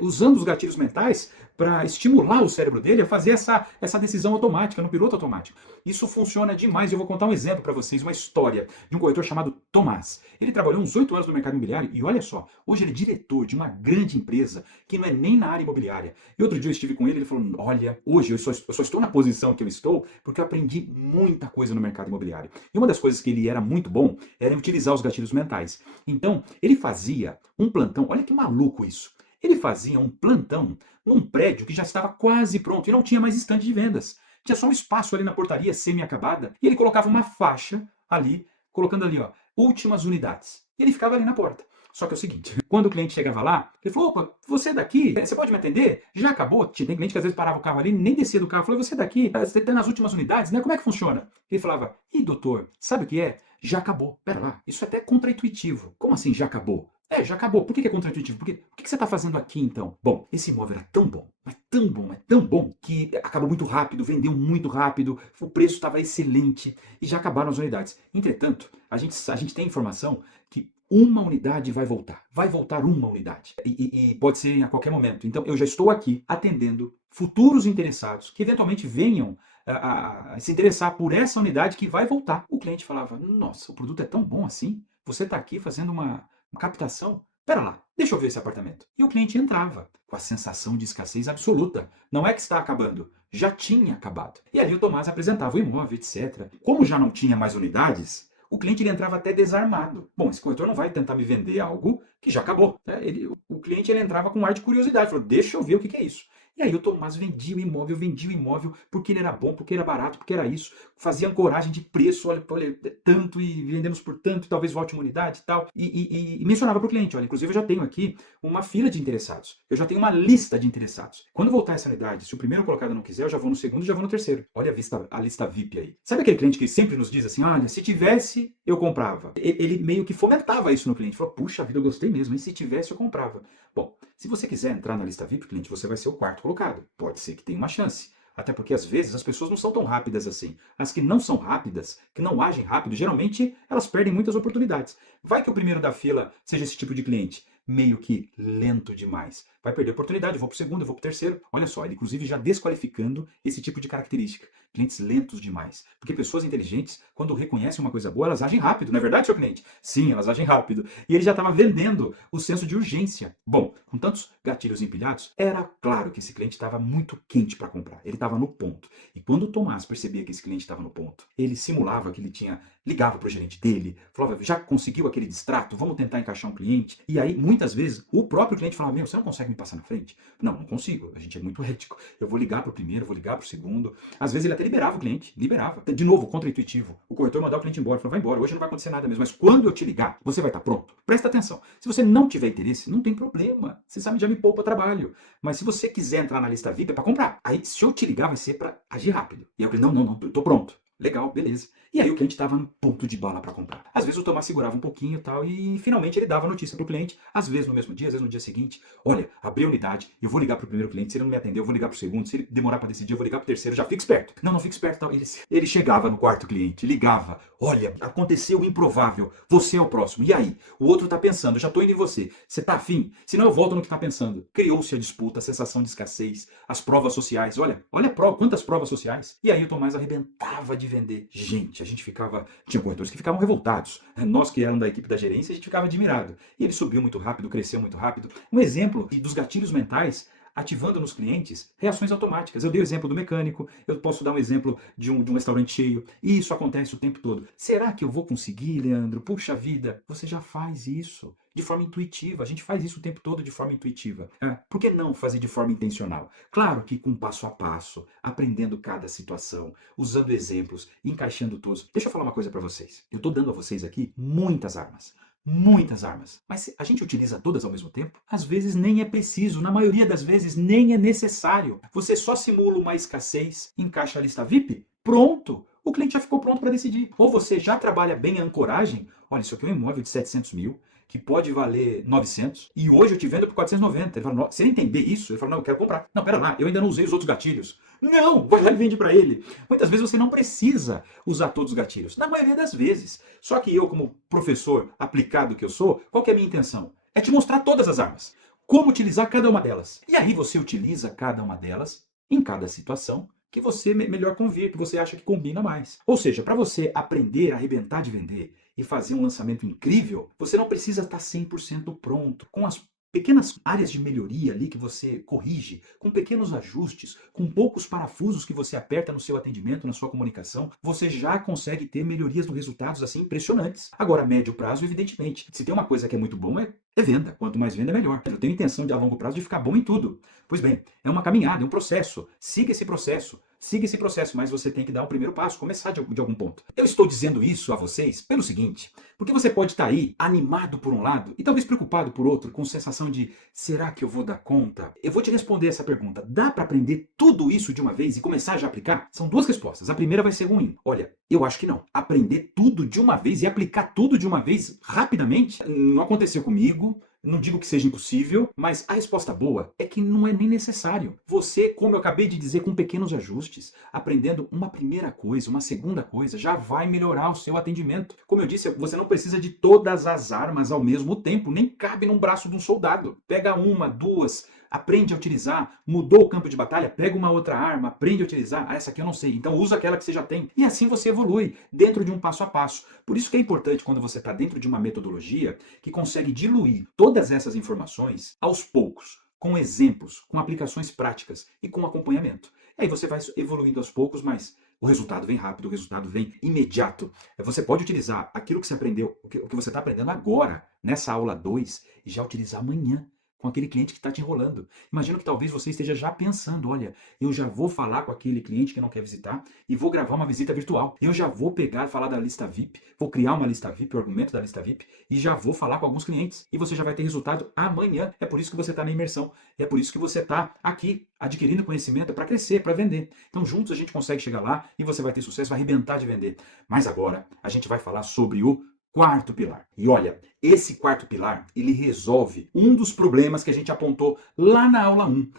Usando os gatilhos mentais para estimular o cérebro dele a fazer essa decisão automática, no piloto automático. Isso funciona demais. Eu vou contar um exemplo para vocês, uma história de um corretor chamado Tomás. Ele trabalhou uns 8 anos no mercado imobiliário e olha só, hoje ele é diretor de uma grande empresa que não é nem na área imobiliária. E outro dia eu estive com ele, ele falou, olha, hoje eu só estou na posição que eu estou porque eu aprendi muita coisa no mercado imobiliário. E uma das coisas que ele era muito bom era utilizar os gatilhos mentais. Então, ele fazia um plantão, olha que maluco isso. Ele fazia um plantão num prédio que já estava quase pronto e não tinha mais estande de vendas. Tinha só um espaço ali na portaria semi-acabada e ele colocava uma faixa ali, colocando ali, ó, últimas unidades. E ele ficava ali na porta. Só que é o seguinte, quando o cliente chegava lá, ele falou, opa, você é daqui? Você pode me atender? Já acabou? Tem cliente que às vezes parava o carro ali, nem descia do carro, falou, você é daqui? Você está nas últimas unidades, né? Como é que funciona? Ele falava, ih, doutor, sabe o que é? Já acabou. Pera lá, isso é até contraintuitivo. Como assim já acabou? Já acabou. Por que é contraintuitivo? O que você está fazendo aqui então? Bom, esse imóvel era tão bom, mas tão bom, que acabou muito rápido, vendeu muito rápido, o preço estava excelente e já acabaram as unidades. Entretanto, a gente tem informação que uma unidade vai voltar uma unidade. E pode ser a qualquer momento. Então, eu já estou aqui atendendo futuros interessados que eventualmente venham a se interessar por essa unidade que vai voltar. O cliente falava, nossa, o produto é tão bom assim? Você está aqui fazendo uma captação? Pera lá, deixa eu ver esse apartamento. E o cliente entrava com a sensação de escassez absoluta. Não é que está acabando, já tinha acabado. E ali o Tomás apresentava o imóvel, etc. Como já não tinha mais unidades, o cliente ele entrava até desarmado. Bom, esse corretor não vai tentar me vender algo que já acabou. O cliente ele entrava com um ar de curiosidade, falou, deixa eu ver o que é isso. E aí o Tomás vendia o imóvel porque ele era bom, porque era barato, porque era isso. Fazia ancoragem de preço, olha, tanto e vendemos por tanto, e talvez volte uma unidade e tal. E mencionava para o cliente, olha, inclusive eu já tenho aqui uma fila de interessados. Eu já tenho uma lista de interessados. Quando voltar essa unidade, se o primeiro colocado não quiser, eu já vou no segundo e já vou no terceiro. Olha a lista VIP aí. Sabe aquele cliente que sempre nos diz assim, olha, se tivesse, eu comprava. Ele meio que fomentava isso no cliente. Falou, puxa vida, eu gostei mesmo, e se tivesse, eu comprava. Bom, se você quiser entrar na lista VIP, cliente, você vai ser o quarto colocado. Pode ser que tenha uma chance. Até porque, às vezes, as pessoas não são tão rápidas assim. As que não são rápidas, que não agem rápido, geralmente elas perdem muitas oportunidades. Vai que o primeiro da fila seja esse tipo de cliente, meio que lento demais. Vai perder oportunidade, eu vou para o segundo, eu vou para o terceiro. Olha só, ele inclusive já desqualificando esse tipo de característica. Clientes lentos demais. Porque pessoas inteligentes, quando reconhecem uma coisa boa, elas agem rápido. Não é verdade, seu cliente? Sim, elas agem rápido. E ele já estava vendendo o senso de urgência. Bom, com tantos gatilhos empilhados, era claro que esse cliente estava muito quente para comprar. Ele estava no ponto. E quando o Tomás percebia que esse cliente estava no ponto, ele simulava que ele ligava para o gerente dele, falava, já conseguiu aquele distrato? Vamos tentar encaixar um cliente? E aí, muitas vezes, o próprio cliente falava, meu, você não consegue me passar na frente? Não consigo. A gente é muito ético. Eu vou ligar para o primeiro, vou ligar para o segundo. Às vezes ele até liberava o cliente, liberava. De novo, contra-intuitivo. O corretor mandava o cliente embora, falou, vai embora, hoje não vai acontecer nada mesmo, mas quando eu te ligar, você vai estar pronto. Presta atenção. Se você não tiver interesse, não tem problema. Você sabe, já me poupa trabalho. Mas se você quiser entrar na lista VIP, é para comprar. Aí, se eu te ligar, vai ser para agir rápido. E aí eu falei, não, eu tô pronto. Legal, beleza. E aí o cliente estava no ponto de bala para comprar. Às vezes o Tomás segurava um pouquinho e tal, e finalmente ele dava a notícia para o cliente, às vezes no mesmo dia, às vezes no dia seguinte. Olha, abri a unidade, eu vou ligar para o primeiro cliente, se ele não me atender, eu vou ligar para o segundo, se ele demorar para decidir, eu vou ligar para o terceiro, já fica esperto. Não fica esperto tal. Ele chegava no quarto cliente, ligava, olha, aconteceu o improvável, você é o próximo. E aí? O outro está pensando, eu já estou indo em você, você está afim? Senão eu volto no que está pensando. Criou-se a disputa, a sensação de escassez, as provas sociais, olha a prova, quantas provas sociais. E aí o Tomás arrebentava de vender. Gente, a gente ficava... Tinha corretores que ficavam revoltados. Nós que éramos da equipe da gerência, a gente ficava admirado. E ele subiu muito rápido, cresceu muito rápido. Um exemplo dos gatilhos mentais ativando nos clientes reações automáticas. Eu dei o exemplo do mecânico, eu posso dar um exemplo de um restaurante cheio, e isso acontece o tempo todo. Será que eu vou conseguir, Leandro? Puxa vida, você já faz isso de forma intuitiva. A gente faz isso o tempo todo de forma intuitiva. Por que não fazer de forma intencional? Claro que com passo a passo, aprendendo cada situação, usando exemplos, encaixando todos. Deixa eu falar uma coisa para vocês. Eu estou dando a vocês aqui muitas armas. Muitas armas. Mas se a gente utiliza todas ao mesmo tempo, às vezes nem é preciso, na maioria das vezes nem é necessário. Você só simula uma escassez, encaixa a lista VIP, pronto! O cliente já ficou pronto para decidir. Ou você já trabalha bem a ancoragem, olha, isso aqui é um imóvel de 700 mil, que pode valer 900, e hoje eu te vendo por 490. Ele fala, você entender isso? Ele fala, não, eu quero comprar. Não, pera lá, eu ainda não usei os outros gatilhos. Não, vai lá e vende para ele. Muitas vezes você não precisa usar todos os gatilhos, na maioria das vezes. Só que eu, como professor aplicado que eu sou, qual que é a minha intenção? É te mostrar todas as armas. Como utilizar cada uma delas. E aí você utiliza cada uma delas em cada situação que você melhor convir, que você acha que combina mais. Ou seja, para você aprender a arrebentar de vender e fazer um lançamento incrível, você não precisa estar 100% pronto. Com as pequenas áreas de melhoria ali que você corrige, com pequenos ajustes, com poucos parafusos que você aperta no seu atendimento, na sua comunicação, você já consegue ter melhorias no resultados assim impressionantes. Agora, a médio prazo, evidentemente, se tem uma coisa que é muito bom é venda. Quanto mais venda, melhor. Eu tenho intenção de a longo prazo de ficar bom em tudo. Pois bem, é uma caminhada, é um processo. Siga esse processo. Siga esse processo, mas você tem que dar o primeiro passo, começar de algum ponto. Eu estou dizendo isso a vocês pelo seguinte, porque você pode estar aí animado por um lado e talvez preocupado por outro, com sensação de, será que eu vou dar conta? Eu vou te responder essa pergunta, dá para aprender tudo isso de uma vez e começar já a aplicar? São duas respostas, a primeira vai ser ruim. Olha, eu acho que não. Aprender tudo de uma vez e aplicar tudo de uma vez rapidamente, não aconteceu comigo. Não digo que seja impossível, mas a resposta boa é que não é nem necessário. Você, como eu acabei de dizer, com pequenos ajustes, aprendendo uma primeira coisa, uma segunda coisa, já vai melhorar o seu atendimento. Como eu disse, você não precisa de todas as armas ao mesmo tempo, nem cabe num braço de um soldado. Pega uma, duas, aprende a utilizar, mudou o campo de batalha, pega uma outra arma, aprende a utilizar, essa aqui eu não sei, então usa aquela que você já tem. E assim você evolui, dentro de um passo a passo. Por isso que é importante quando você está dentro de uma metodologia que consegue diluir todas essas informações aos poucos, com exemplos, com aplicações práticas e com acompanhamento. E aí você vai evoluindo aos poucos, mas o resultado vem rápido, o resultado vem imediato. Você pode utilizar aquilo que você aprendeu, o que você está aprendendo agora, nessa aula 2, e já utilizar amanhã. com aquele cliente que está te enrolando. Imagino que talvez você esteja já pensando, olha, eu já vou falar com aquele cliente que não quer visitar e vou gravar uma visita virtual. Eu já vou pegar e falar da lista VIP, vou criar uma lista VIP, o argumento da lista VIP, e já vou falar com alguns clientes. E você já vai ter resultado amanhã. É por isso que você está na imersão. É por isso que você está aqui adquirindo conhecimento para crescer, para vender. Então juntos a gente consegue chegar lá e você vai ter sucesso, vai arrebentar de vender. Mas agora a gente vai falar sobre o quarto pilar. E olha, esse quarto pilar, ele resolve um dos problemas que a gente apontou lá na aula 1.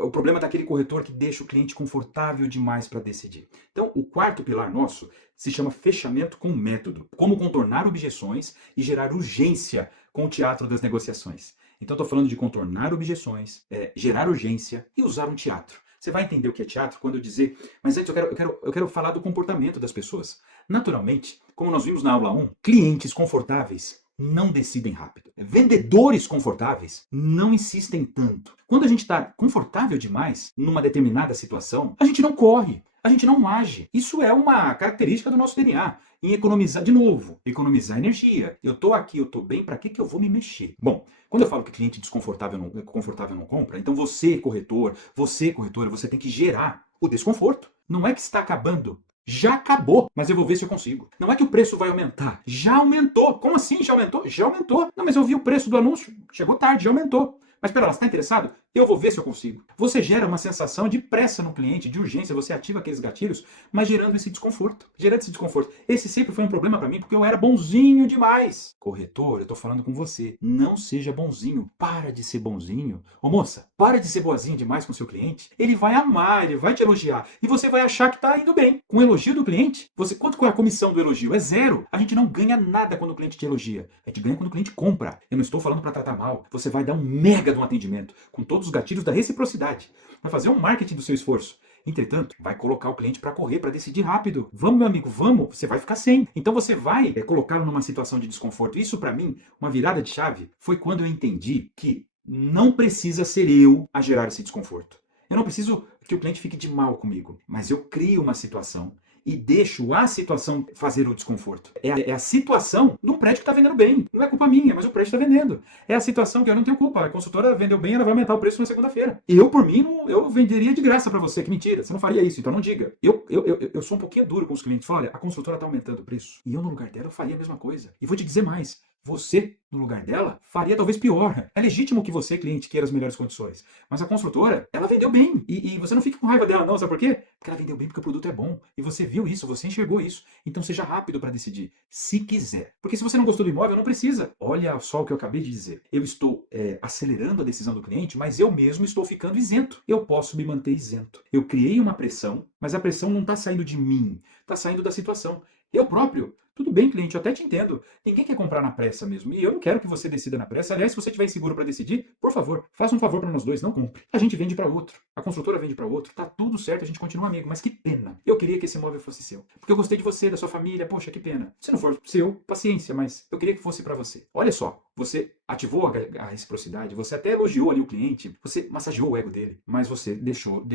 O problema daquele corretor que deixa o cliente confortável demais para decidir. Então, o quarto pilar nosso se chama fechamento com método. Como contornar objeções e gerar urgência com o teatro das negociações. Então, estou falando de contornar objeções, gerar urgência e usar um teatro. Você vai entender o que é teatro quando eu dizer, mas antes eu quero falar do comportamento das pessoas. Naturalmente, como nós vimos na aula 1, clientes confortáveis não decidem rápido. Vendedores confortáveis não insistem tanto. Quando a gente está confortável demais numa determinada situação, a gente não corre, a gente não age. Isso é uma característica do nosso DNA. Em economizar, de novo, economizar energia. Eu estou aqui, eu estou bem, para que eu vou me mexer? Bom, quando eu falo que cliente desconfortável confortável não compra, então você, corretor, você, corretora, você tem que gerar o desconforto. Não é que está acabando. Já acabou, mas eu vou ver se eu consigo. Não é que o preço vai aumentar. Já aumentou. Como assim já aumentou? Já aumentou. Não, mas eu vi o preço do anúncio. Chegou tarde, já aumentou. Mas espera lá, você está interessado? Eu vou ver se eu consigo. Você gera uma sensação de pressa no cliente, de urgência, você ativa aqueles gatilhos, mas gerando esse desconforto. Gerando esse desconforto. Esse sempre foi um problema para mim, porque eu era bonzinho demais. Corretor, eu tô falando com você. Não seja bonzinho. Para de ser bonzinho. Ô moça, para de ser boazinha demais com o seu cliente. Ele vai amar, ele vai te elogiar. E você vai achar que tá indo bem. Com o elogio do cliente, quanto é a comissão do elogio? É zero. A gente não ganha nada quando o cliente te elogia. A gente ganha quando o cliente compra. Eu não estou falando para tratar mal. Você vai dar um mega de um atendimento, com todos os gatilhos da reciprocidade. Vai fazer um marketing do seu esforço. Entretanto, vai colocar o cliente para correr, para decidir rápido. Vamos, meu amigo, vamos. Você vai ficar sem. Então você vai colocá-lo numa situação de desconforto. Isso, para mim, uma virada de chave, foi quando eu entendi que não precisa ser eu a gerar esse desconforto. Eu não preciso que o cliente fique de mal comigo, mas eu crio uma situação e deixo a situação fazer o desconforto. É a situação de um prédio que está vendendo bem. Não é culpa minha, mas o prédio está vendendo. É a situação que eu não tenho culpa. A consultora vendeu bem, ela vai aumentar o preço na segunda-feira. Eu, por mim, eu venderia de graça para você. Que mentira, você não faria isso, então não diga. Eu sou um pouquinho duro com os clientes. Falo, olha, a consultora está aumentando o preço. E eu, no lugar dela, eu faria a mesma coisa. E vou te dizer mais. Você, no lugar dela, faria talvez pior. É legítimo que você, cliente, queira as melhores condições. Mas a construtora, ela vendeu bem. E você não fica com raiva dela, não. Sabe por quê? Porque ela vendeu bem porque o produto é bom. E você viu isso, você enxergou isso. Então seja rápido para decidir, se quiser. Porque se você não gostou do imóvel, não precisa. Olha só o que eu acabei de dizer. Eu estou acelerando a decisão do cliente, mas eu mesmo estou ficando isento. Eu posso me manter isento. Eu criei uma pressão, mas a pressão não está saindo de mim. Está saindo da situação. Eu próprio. Tudo bem, cliente, eu até te entendo. Ninguém quer comprar na pressa mesmo. E eu não quero que você decida na pressa. Aliás, se você estiver inseguro para decidir, por favor, faça um favor para nós dois, não compre. A gente vende para outro. A consultora vende para outro. Tá tudo certo, a gente continua amigo. Mas que pena. Eu queria que esse imóvel fosse seu. Porque eu gostei de você, da sua família. Poxa, que pena. Se não for seu, paciência, mas eu queria que fosse para você. Olha só, você ativou a reciprocidade, você até elogiou ali o cliente, você massageou o ego dele, mas você deixou,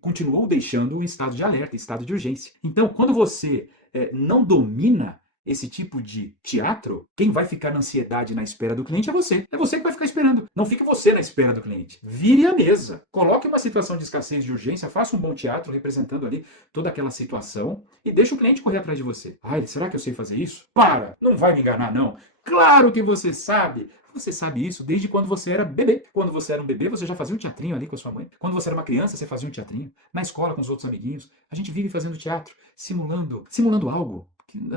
continuou deixando em estado de alerta, em estado de urgência. Então, quando você não domina esse tipo de teatro, quem vai ficar na ansiedade na espera do cliente é você. É você que vai ficar esperando. Não fica você na espera do cliente. Vire a mesa. Coloque uma situação de escassez, de urgência, faça um bom teatro representando ali toda aquela situação e deixa o cliente correr atrás de você. Ai, será que eu sei fazer isso? Para! Não vai me enganar, não. Claro que você sabe. Você sabe isso desde quando você era bebê. Quando você era um bebê, você já fazia um teatrinho ali com a sua mãe. Quando você era uma criança, você fazia um teatrinho. Na escola, com os outros amiguinhos. A gente vive fazendo teatro, simulando algo.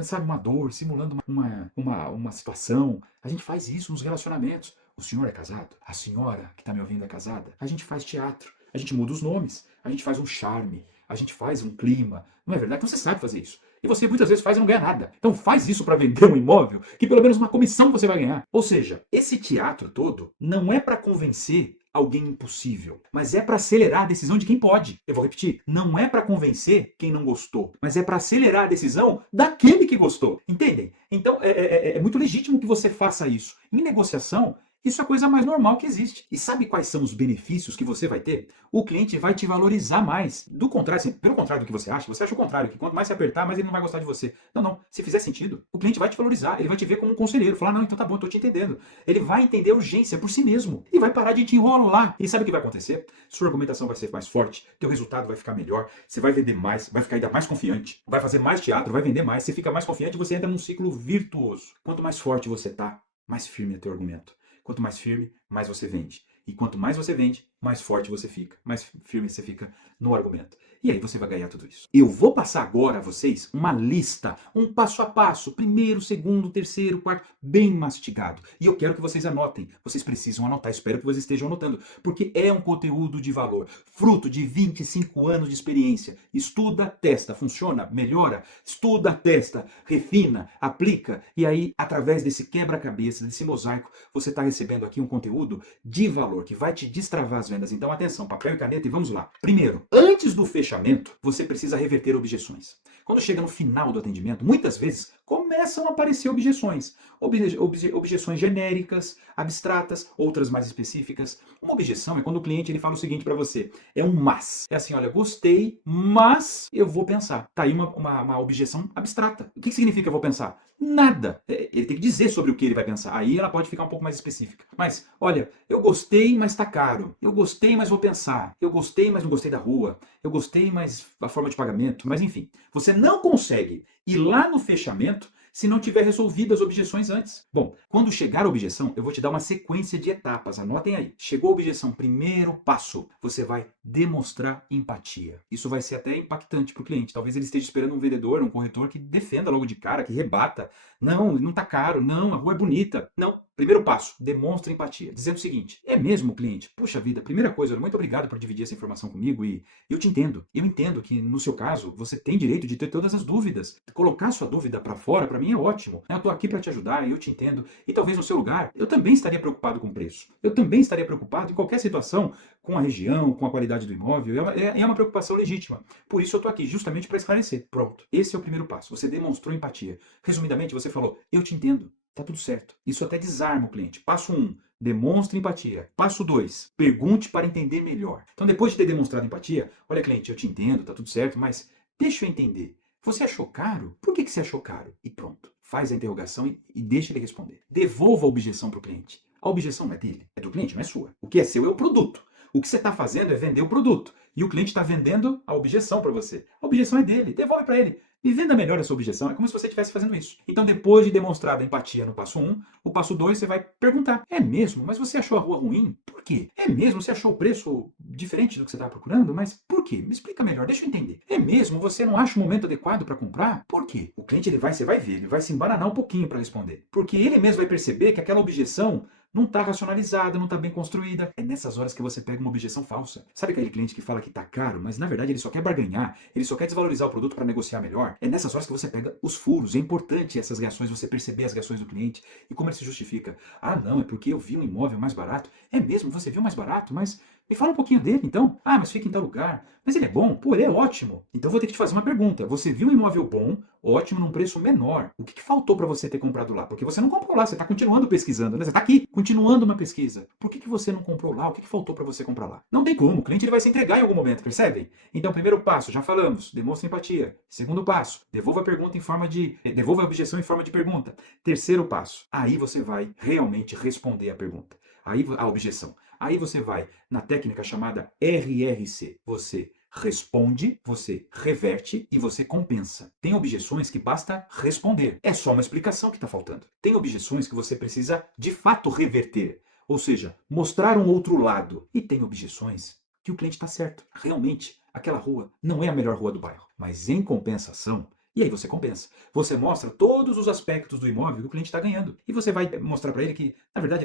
Sabe, uma dor, simulando uma situação. A gente faz isso nos relacionamentos. O senhor é casado? A senhora que está me ouvindo é casada? A gente faz teatro. A gente muda os nomes. A gente faz um charme. A gente faz um clima. Não é verdade? Então você sabe fazer isso. E você muitas vezes faz e não ganha nada. Então faz isso para vender um imóvel, que pelo menos uma comissão você vai ganhar. Ou seja, esse teatro todo não é para convencer alguém impossível, mas é para acelerar a decisão de quem pode. Eu vou repetir, não é para convencer quem não gostou, mas é para acelerar a decisão daquele que gostou. Entendem? Então é muito legítimo que você faça isso. Em negociação, Isso é a coisa mais normal que existe. E sabe quais são os benefícios que você vai ter? O cliente vai te valorizar mais. Do contrário, assim, pelo contrário do que você acha o contrário, que quanto mais você apertar, mais ele não vai gostar de você. Não, não. Se fizer sentido, o cliente vai te valorizar, ele vai te ver como um conselheiro, falar, não, então tá bom, tô te entendendo. Ele vai entender a urgência por si mesmo e vai parar de te enrolar. E sabe o que vai acontecer? Sua argumentação vai ser mais forte, teu resultado vai ficar melhor, você vai vender mais, vai ficar ainda mais confiante, vai fazer mais teatro, vai vender mais, você fica mais confiante e você entra num ciclo virtuoso. Quanto mais forte você tá, mais firme é teu argumento. Quanto mais firme, mais você vende. E quanto mais você vende, mais forte você fica, mais firme você fica no argumento. E aí você vai ganhar tudo isso. Eu vou passar agora a vocês uma lista, um passo a passo, primeiro, segundo, terceiro, quarto, bem mastigado. E eu quero que vocês anotem. Vocês precisam anotar, espero que vocês estejam anotando, porque é um conteúdo de valor, fruto de 25 anos de experiência. Estuda, testa, funciona, melhora, estuda, testa, refina, aplica, e aí, através desse quebra-cabeça, desse mosaico, você está recebendo aqui um conteúdo de valor, que vai te destravar as vendas. Então, atenção, papel e caneta e vamos lá. Primeiro, antes do fechamento, você precisa reverter objeções. Quando chega no final do atendimento, muitas vezes começam a aparecer objeções. Objeções genéricas, abstratas, outras mais específicas. Uma objeção é quando o cliente ele fala o seguinte para você, é um mas. É assim, olha, gostei, mas eu vou pensar. Tá aí uma objeção abstrata. O que significa eu vou pensar? Nada. Ele tem que dizer sobre o que ele vai pensar. Aí ela pode ficar um pouco mais específica. Mas, olha, eu gostei, mas tá caro. Eu gostei, mas vou pensar. Eu gostei, mas não gostei da rua. Eu gostei, mas a forma de pagamento. Mas enfim, você não consegue ir lá no fechamento se não tiver resolvido as objeções antes. Bom, quando chegar a objeção, eu vou te dar uma sequência de etapas. Anotem aí. Chegou a objeção, primeiro passo, você vai demonstrar empatia. Isso vai ser até impactante para o cliente. Talvez ele esteja esperando um vendedor, um corretor que defenda logo de cara, que rebata. Não, não tá caro. Não, a rua é bonita. Não. Primeiro passo, demonstra empatia. Dizendo o seguinte, é mesmo, cliente? Puxa vida, primeira coisa, muito obrigado por dividir essa informação comigo e eu te entendo. Eu entendo que, no seu caso, você tem direito de ter todas as dúvidas. Colocar sua dúvida para fora, para mim, é ótimo. Eu estou aqui para te ajudar e eu te entendo. E talvez no seu lugar, eu também estaria preocupado com o preço. Eu também estaria preocupado em qualquer situação com a região, com a qualidade do imóvel. É uma preocupação legítima. Por isso eu estou aqui, justamente para esclarecer. Pronto. Esse é o primeiro passo. Você demonstrou empatia. Resumidamente, você falou, eu te entendo. Tá tudo certo. Isso até desarma o cliente. Passo 1, demonstre empatia. Passo 2, pergunte para entender melhor. Então, depois de ter demonstrado empatia, olha, cliente, eu te entendo, tá tudo certo, mas deixa eu entender. Você achou caro? Por que você achou caro? E pronto. Faz a interrogação e deixa ele responder. Devolva a objeção para o cliente. A objeção não é dele, é do cliente, não é sua. O que é seu é o produto. O que você está fazendo é vender o produto. E o cliente está vendendo a objeção para você. A objeção é dele, devolve para ele. E venda melhor essa objeção, é como se você estivesse fazendo isso. Então, depois de demonstrada a empatia no passo 1, o passo 2 você vai perguntar, é mesmo? Mas você achou a rua ruim? Por quê? É mesmo? Você achou o preço diferente do que você estava procurando? Mas por quê? Me explica melhor, deixa eu entender. É mesmo? Você não acha o momento adequado para comprar? Por quê? O cliente, você vai ver, ele vai se embananar um pouquinho para responder. Porque ele mesmo vai perceber que aquela objeção não está racionalizada, não está bem construída. É nessas horas que você pega uma objeção falsa. Sabe aquele cliente que fala que está caro, mas na verdade ele só quer barganhar, ele só quer desvalorizar o produto para negociar melhor? É nessas horas que você pega os furos. É importante essas reações, você perceber as reações do cliente e como ele se justifica. Ah, não, é porque eu vi um imóvel mais barato. É mesmo? Você viu mais barato? Mas me fala um pouquinho dele, então. Ah, mas fica em tal lugar. Mas ele é bom? Pô, ele é ótimo. Então vou ter que te fazer uma pergunta. Você viu um imóvel bom, ótimo, num preço menor. O que faltou para você ter comprado lá? Porque você não comprou lá, você está continuando pesquisando, né? Você está aqui, continuando uma pesquisa. Por que você não comprou lá? O que faltou para você comprar lá? Não tem como, o cliente ele vai se entregar em algum momento, percebem? Então, primeiro passo, já falamos, demonstra empatia. Segundo passo, devolva a objeção em forma de pergunta. Terceiro passo, aí você vai realmente responder a pergunta. Aí a objeção. Aí você vai na técnica chamada RRC. Você responde, você reverte e você compensa. Tem objeções que basta responder. É só uma explicação que está faltando. Tem objeções que você precisa de fato reverter. Ou seja, mostrar um outro lado. E tem objeções que o cliente está certo. Realmente, aquela rua não é a melhor rua do bairro. Mas em compensação, e aí você compensa. Você mostra todos os aspectos do imóvel que o cliente está ganhando. E você vai mostrar para ele que, na verdade,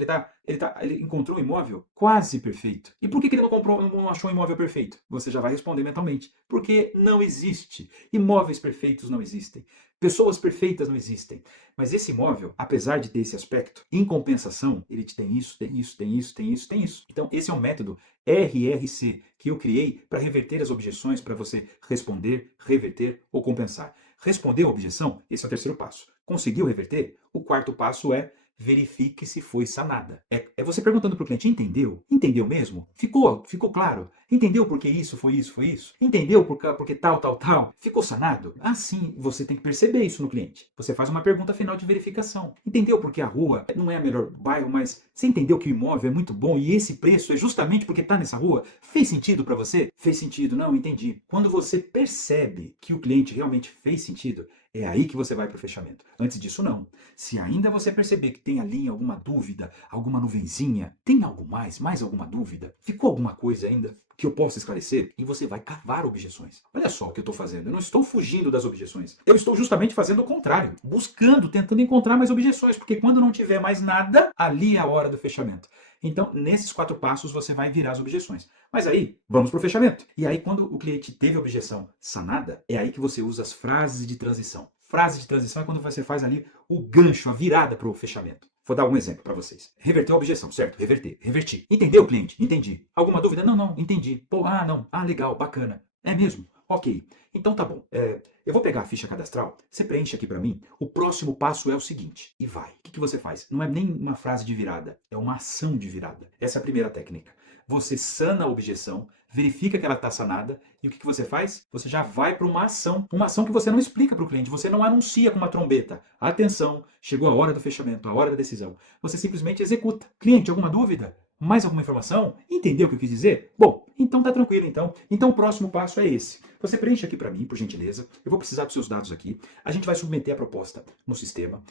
ele encontrou um imóvel quase perfeito. E por que ele não achou um imóvel perfeito? Você já vai responder mentalmente. Porque não existe. Imóveis perfeitos não existem. Pessoas perfeitas não existem. Mas esse imóvel, apesar de ter esse aspecto, em compensação, ele tem isso, tem isso, tem isso, tem isso, tem isso. Então, esse é um método RRC que eu criei para reverter as objeções, para você responder, reverter ou compensar. Responder a objeção, esse é o terceiro passo. Conseguiu reverter? O quarto passo é verifique se foi sanada. É você perguntando para o cliente, entendeu? Entendeu mesmo? Ficou claro? Entendeu por que isso, foi isso, foi isso? Entendeu porque tal, tal, tal? Ficou sanado? Assim, você tem que perceber isso no cliente. Você faz uma pergunta final de verificação. Entendeu porque a rua não é a melhor bairro, mas você entendeu que o imóvel é muito bom e esse preço é justamente porque está nessa rua? Fez sentido para você? Fez sentido? Não, entendi. Quando você percebe que o cliente realmente fez sentido, é aí que você vai para o fechamento. Antes disso, não. Se ainda você perceber que tem ali alguma dúvida, alguma nuvenzinha, tem algo mais alguma dúvida? Ficou alguma coisa ainda que eu possa esclarecer? E você vai cavar objeções. Olha só o que eu estou fazendo. Eu não estou fugindo das objeções. Eu estou justamente fazendo o contrário. Buscando, tentando encontrar mais objeções. Porque quando não tiver mais nada, ali é a hora do fechamento. Então, nesses 4 passos, você vai virar as objeções. Mas aí, vamos para o fechamento. E aí, quando o cliente teve a objeção sanada, é aí que você usa as frases de transição. Frase de transição é quando você faz ali o gancho, a virada para o fechamento. Vou dar um exemplo para vocês. Reverter a objeção, certo? Reverter. Reverti. Entendeu, cliente? Entendi. Alguma dúvida? Não, entendi. Pô, não. Legal, bacana. É mesmo? Ok. Então tá bom. Eu vou pegar a ficha cadastral, você preenche aqui para mim. O próximo passo é o seguinte. E vai. O que você faz? Não é nem uma frase de virada, é uma ação de virada. Essa é a primeira técnica. Você sana a objeção, verifica que ela está sanada, e o que você faz? Você já vai para uma ação que você não explica para o cliente, você não anuncia com uma trombeta. Atenção, chegou a hora do fechamento, a hora da decisão. Você simplesmente executa. Cliente, alguma dúvida? Mais alguma informação? Entendeu o que eu quis dizer? Bom, então tá tranquilo então. Então o próximo passo é esse. Você preenche aqui para mim, por gentileza. Eu vou precisar dos seus dados aqui. A gente vai submeter a proposta no sistema.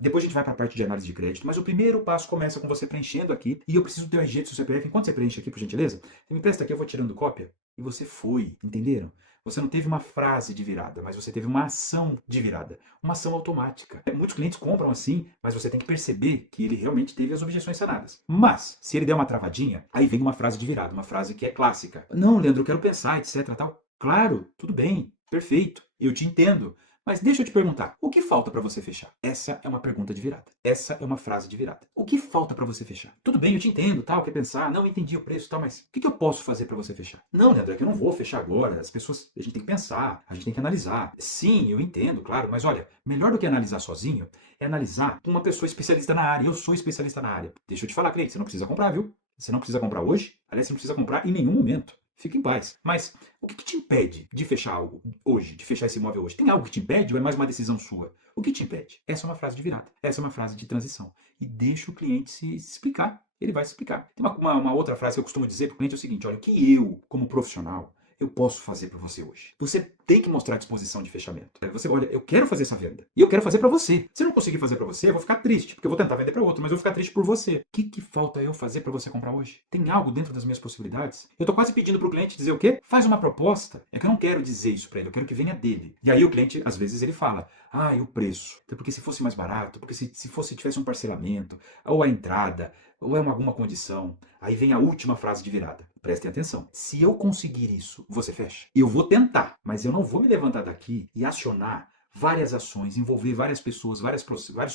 Depois a gente vai para a parte de análise de crédito. Mas o primeiro passo começa com você preenchendo aqui. E eu preciso do teu RG do seu CPF. Enquanto você preenche aqui, por gentileza, você me presta aqui, eu vou tirando cópia. E você foi, entenderam? Você não teve uma frase de virada, mas você teve uma ação de virada. Uma ação automática. Muitos clientes compram assim, mas você tem que perceber que ele realmente teve as objeções sanadas. Mas, se ele der uma travadinha, aí vem uma frase de virada, uma frase que é clássica. Não, Leandro, eu quero pensar, etc. Tal. Claro, tudo bem, perfeito, eu te entendo. Mas deixa eu te perguntar, o que falta para você fechar? Essa é uma pergunta de virada. Essa é uma frase de virada. O que falta para você fechar? Tudo bem, eu te entendo, tal, quer pensar, não entendi o preço, tal, mas o que eu posso fazer para você fechar? Não, Leandro, é que eu não vou fechar agora. As pessoas, a gente tem que pensar, a gente tem que analisar. Sim, eu entendo, claro, mas olha, melhor do que analisar sozinho é analisar com uma pessoa especialista na área. Eu sou especialista na área. Deixa eu te falar, cliente, você não precisa comprar, viu? Você não precisa comprar hoje. Aliás, você não precisa comprar em nenhum momento. Fique em paz. Mas o que te impede de fechar algo hoje, de fechar esse imóvel hoje? Tem algo que te impede ou é mais uma decisão sua? O que te impede? Essa é uma frase de virada. Essa é uma frase de transição. E deixa o cliente se explicar. Ele vai se explicar. Tem uma outra frase que eu costumo dizer para o cliente é o seguinte, olha, o que eu, como profissional, eu posso fazer para você hoje? Você tem que mostrar disposição de fechamento. Você, olha, eu quero fazer essa venda. E eu quero fazer para você. Se eu não conseguir fazer para você, eu vou ficar triste, porque eu vou tentar vender para outro, mas eu vou ficar triste por você. O que falta eu fazer para você comprar hoje? Tem algo dentro das minhas possibilidades? Eu tô quase pedindo pro cliente dizer o quê? Faz uma proposta. É que eu não quero dizer isso para ele, eu quero que venha dele. E aí o cliente, às vezes, ele fala, e o preço? Porque se fosse mais barato, porque se tivesse um parcelamento, ou a entrada, ou é alguma condição. Aí vem a última frase de virada. Prestem atenção. Se eu conseguir isso, você fecha? Eu vou tentar, mas eu não vou me levantar daqui e acionar várias ações, envolver várias pessoas, vários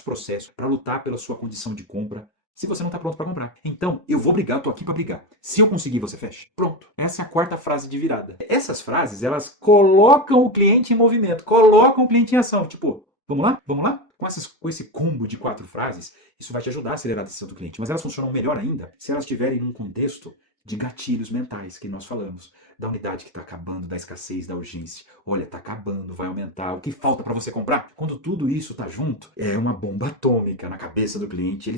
processos para lutar pela sua condição de compra, se você não está pronto para comprar. Então, eu vou brigar, eu tô aqui para brigar. Se eu conseguir, você fecha. Pronto. Essa é a 4ª frase de virada. Essas frases, elas colocam o cliente em movimento, colocam o cliente em ação. Tipo, vamos lá? Vamos lá? Com esse combo de 4 frases, isso vai te ajudar a acelerar a decisão do cliente. Mas elas funcionam melhor ainda se elas estiverem num contexto de gatilhos mentais que nós falamos. Da unidade que está acabando, da escassez, da urgência. Olha, está acabando, vai aumentar. O que falta para você comprar? Quando tudo isso está junto, é uma bomba atômica na cabeça do cliente. Ele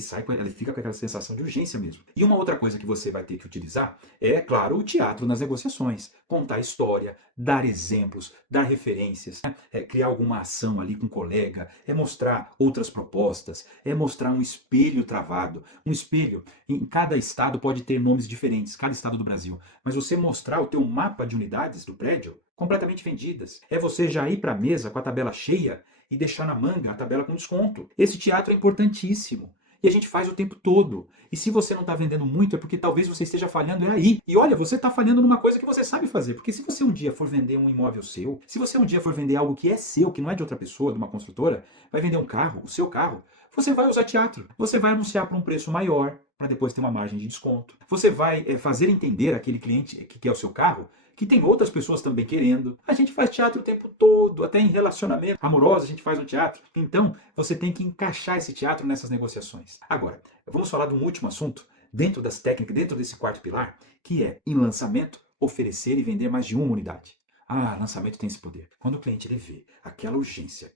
fica com aquela sensação de urgência mesmo. E uma outra coisa que você vai ter que utilizar é, claro, o teatro nas negociações. Contar história, dar exemplos, dar referências, criar alguma ação ali com um colega, mostrar outras propostas, mostrar um espelho travado. Um espelho, em cada estado pode ter nomes diferentes, cada estado do Brasil. Mas você mostrar o teu mapa de unidades do prédio completamente vendidas. É você já ir para a mesa com a tabela cheia e deixar na manga a tabela com desconto. Esse teatro é importantíssimo. E a gente faz o tempo todo. E se você não está vendendo muito, é porque talvez você esteja falhando aí. E olha, você está falhando numa coisa que você sabe fazer. Porque se você um dia for vender um imóvel seu, se você um dia for vender algo que é seu, que não é de outra pessoa, de uma construtora, vai vender um carro, o seu carro, Você vai usar teatro. Você vai anunciar por um preço maior, para depois ter uma margem de desconto. Você vai fazer entender aquele cliente que quer o seu carro que tem outras pessoas também querendo. A gente faz teatro o tempo todo, até em relacionamento amoroso a gente faz um teatro. Então, você tem que encaixar esse teatro nessas negociações. Agora, vamos falar de um último assunto, dentro das técnicas, dentro desse quarto pilar, que é, em lançamento, oferecer e vender mais de uma unidade. Ah, lançamento tem esse poder. Quando o cliente ele vê aquela urgência,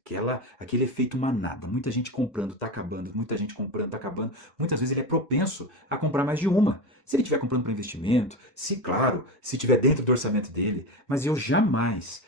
aquele efeito manada, muita gente comprando, está acabando, muita gente comprando, está acabando, muitas vezes ele é propenso a comprar mais de uma. Se ele estiver comprando para investimento, se claro, se estiver dentro do orçamento dele, mas eu jamais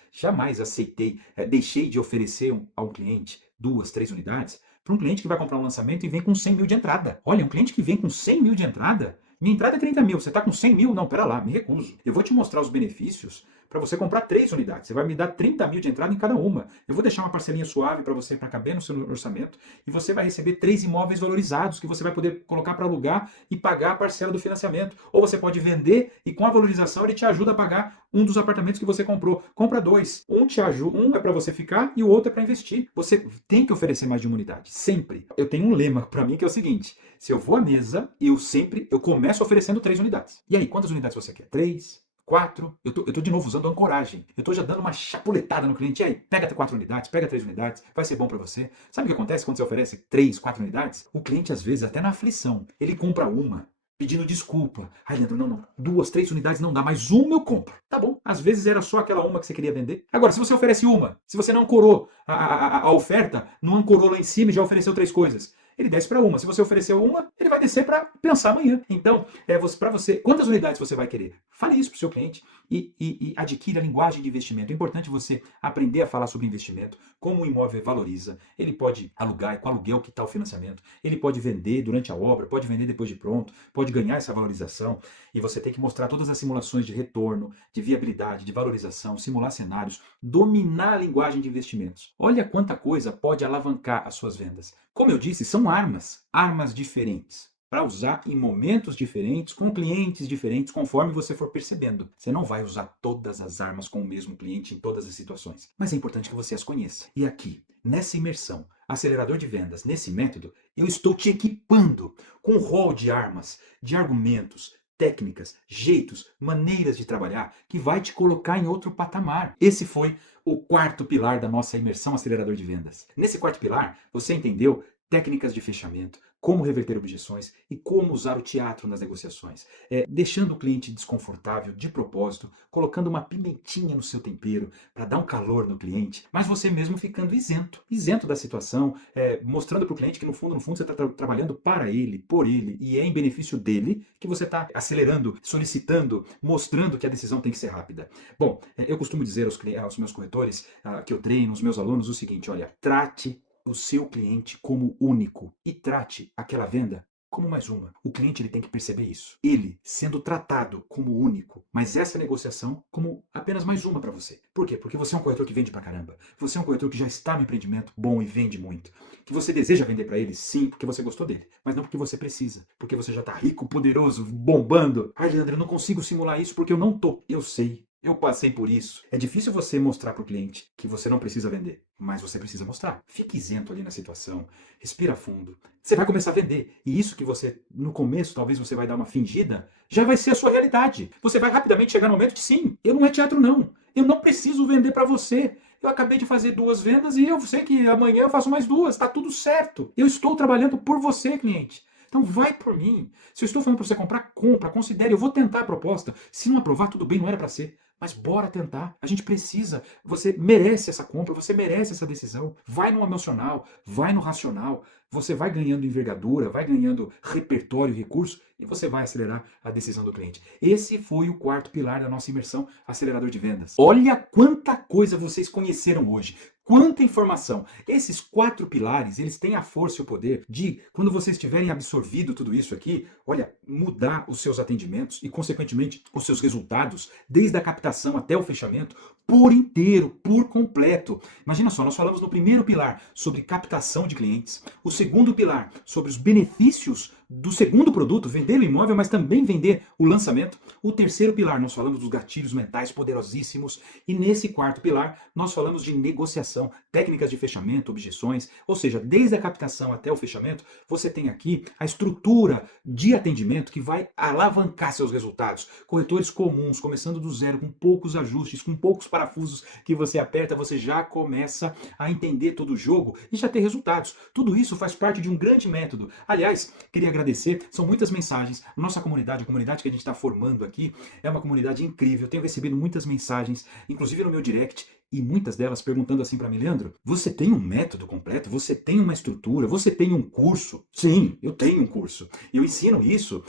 aceitei, deixei de oferecer a um cliente 2, 3 unidades para um cliente que vai comprar um lançamento e vem com 100 mil de entrada. Olha, um cliente que vem com 100 mil de entrada, minha entrada é 30 mil, você está com 100 mil? Não, pera lá, me recuso. Eu vou te mostrar os benefícios para você comprar 3 unidades. Você vai me dar 30 mil de entrada em cada uma. Eu vou deixar uma parcelinha suave para você, para caber no seu orçamento, e você vai receber 3 imóveis valorizados que você vai poder colocar para alugar e pagar a parcela do financiamento. Ou você pode vender e com a valorização ele te ajuda a pagar um dos apartamentos que você comprou. Compra 2. Um te ajuda, um é para você ficar e o outro é para investir. Você tem que oferecer mais de uma unidade, sempre. Eu tenho um lema para mim que é o seguinte: se eu vou à mesa, eu começo oferecendo 3 unidades. E aí, quantas unidades você quer? 3? 4, eu tô de novo usando ancoragem. Eu tô já dando uma chapuletada no cliente. E aí, pega 4 unidades, pega 3 unidades, vai ser bom para você. Sabe o que acontece quando você oferece 3, 4 unidades? O cliente, às vezes, até na aflição, ele compra uma, pedindo desculpa. Ai, Leandro, não, 2, 3 unidades não dá, mas uma eu compro. Tá bom, às vezes era só aquela uma que você queria vender. Agora, se você oferece uma, se você não ancorou a oferta, não ancorou lá em cima e já ofereceu 3 coisas, ele desce para uma. Se você ofereceu uma, ele vai descer para pensar amanhã. Então, para você, quantas unidades você vai querer? Fale isso para o seu cliente e adquira a linguagem de investimento. É importante você aprender a falar sobre investimento, como o imóvel valoriza. Ele pode alugar, e com aluguel que está o financiamento. Ele pode vender durante a obra, pode vender depois de pronto, pode ganhar essa valorização. E você tem que mostrar todas as simulações de retorno, de viabilidade, de valorização, simular cenários, dominar a linguagem de investimentos. Olha quanta coisa pode alavancar as suas vendas. Como eu disse, são armas diferentes, para usar em momentos diferentes, com clientes diferentes, conforme você for percebendo. Você não vai usar todas as armas com o mesmo cliente em todas as situações, mas é importante que você as conheça. E aqui, nessa imersão, acelerador de vendas, nesse método, eu estou te equipando com um rol de armas, de argumentos, técnicas, jeitos, maneiras de trabalhar, que vai te colocar em outro patamar. Esse foi o quarto pilar da nossa imersão acelerador de vendas. Nesse quarto pilar, você entendeu técnicas de fechamento, como reverter objeções e como usar o teatro nas negociações, deixando o cliente desconfortável de propósito, colocando uma pimentinha no seu tempero para dar um calor no cliente, mas você mesmo ficando isento da situação, mostrando para o cliente que no fundo você está trabalhando para ele, por ele, e é em benefício dele que você está acelerando, solicitando, mostrando que a decisão tem que ser rápida. Bom, eu costumo dizer aos meus corretores que eu treino, aos meus alunos, o seguinte: olha, trate o seu cliente como único e trate aquela venda como mais uma. O cliente ele tem que perceber isso. Ele sendo tratado como único, mas essa negociação como apenas mais uma para você. Por quê? Porque você é um corretor que vende pra caramba. Você é um corretor que já está no empreendimento bom e vende muito. Que você deseja vender para ele, sim, porque você gostou dele, mas não porque você precisa. Porque você já está rico, poderoso, bombando. Ai, Leandro, eu não consigo simular isso porque eu não tô. Eu sei. Eu passei por isso. É difícil você mostrar para o cliente que você não precisa vender, mas você precisa mostrar. Fique isento ali na situação, respira fundo. Você vai começar a vender. E isso que você, no começo, talvez você vai dar uma fingida, já vai ser a sua realidade. Você vai rapidamente chegar no momento de sim, eu não é teatro não. Eu não preciso vender para você. Eu acabei de fazer 2 vendas e eu sei que amanhã eu faço mais 2. Está tudo certo. Eu estou trabalhando por você, cliente. Então vai por mim. Se eu estou falando para você comprar, compra, considere. Eu vou tentar a proposta. Se não aprovar, tudo bem, não era para ser. Mas bora tentar. A gente precisa. Você merece essa compra, você merece essa decisão. Vai no emocional, vai no racional. Você vai ganhando envergadura, vai ganhando repertório, recurso e você vai acelerar a decisão do cliente. Esse foi o quarto pilar da nossa imersão acelerador de vendas. Olha quanta coisa vocês conheceram hoje. Quanta informação! Esses 4 pilares, eles têm a força e o poder de, quando vocês tiverem absorvido tudo isso aqui, olha, mudar os seus atendimentos e, consequentemente, os seus resultados, desde a captação até o fechamento, por inteiro, por completo. Imagina só, nós falamos no primeiro pilar sobre captação de clientes, o segundo pilar sobre os benefícios do segundo produto, vender o imóvel, mas também vender o lançamento. O terceiro pilar, nós falamos dos gatilhos mentais poderosíssimos. E nesse quarto pilar, nós falamos de negociação, técnicas de fechamento, objeções. Ou seja, desde a captação até o fechamento, você tem aqui a estrutura de atendimento que vai alavancar seus resultados. Corretores comuns, começando do zero, com poucos ajustes, com poucos parafusos que você aperta, você já começa a entender todo o jogo e já ter resultados. Tudo isso faz parte de um grande método. Aliás, queria agradecer, são muitas mensagens. Nossa comunidade, a comunidade que a gente está formando aqui, é uma comunidade incrível. Eu tenho recebido muitas mensagens, inclusive no meu direct, e muitas delas perguntando assim para mim: Leandro, você tem um método completo? Você tem uma estrutura? Você tem um curso? Sim, eu tenho um curso. Eu ensino isso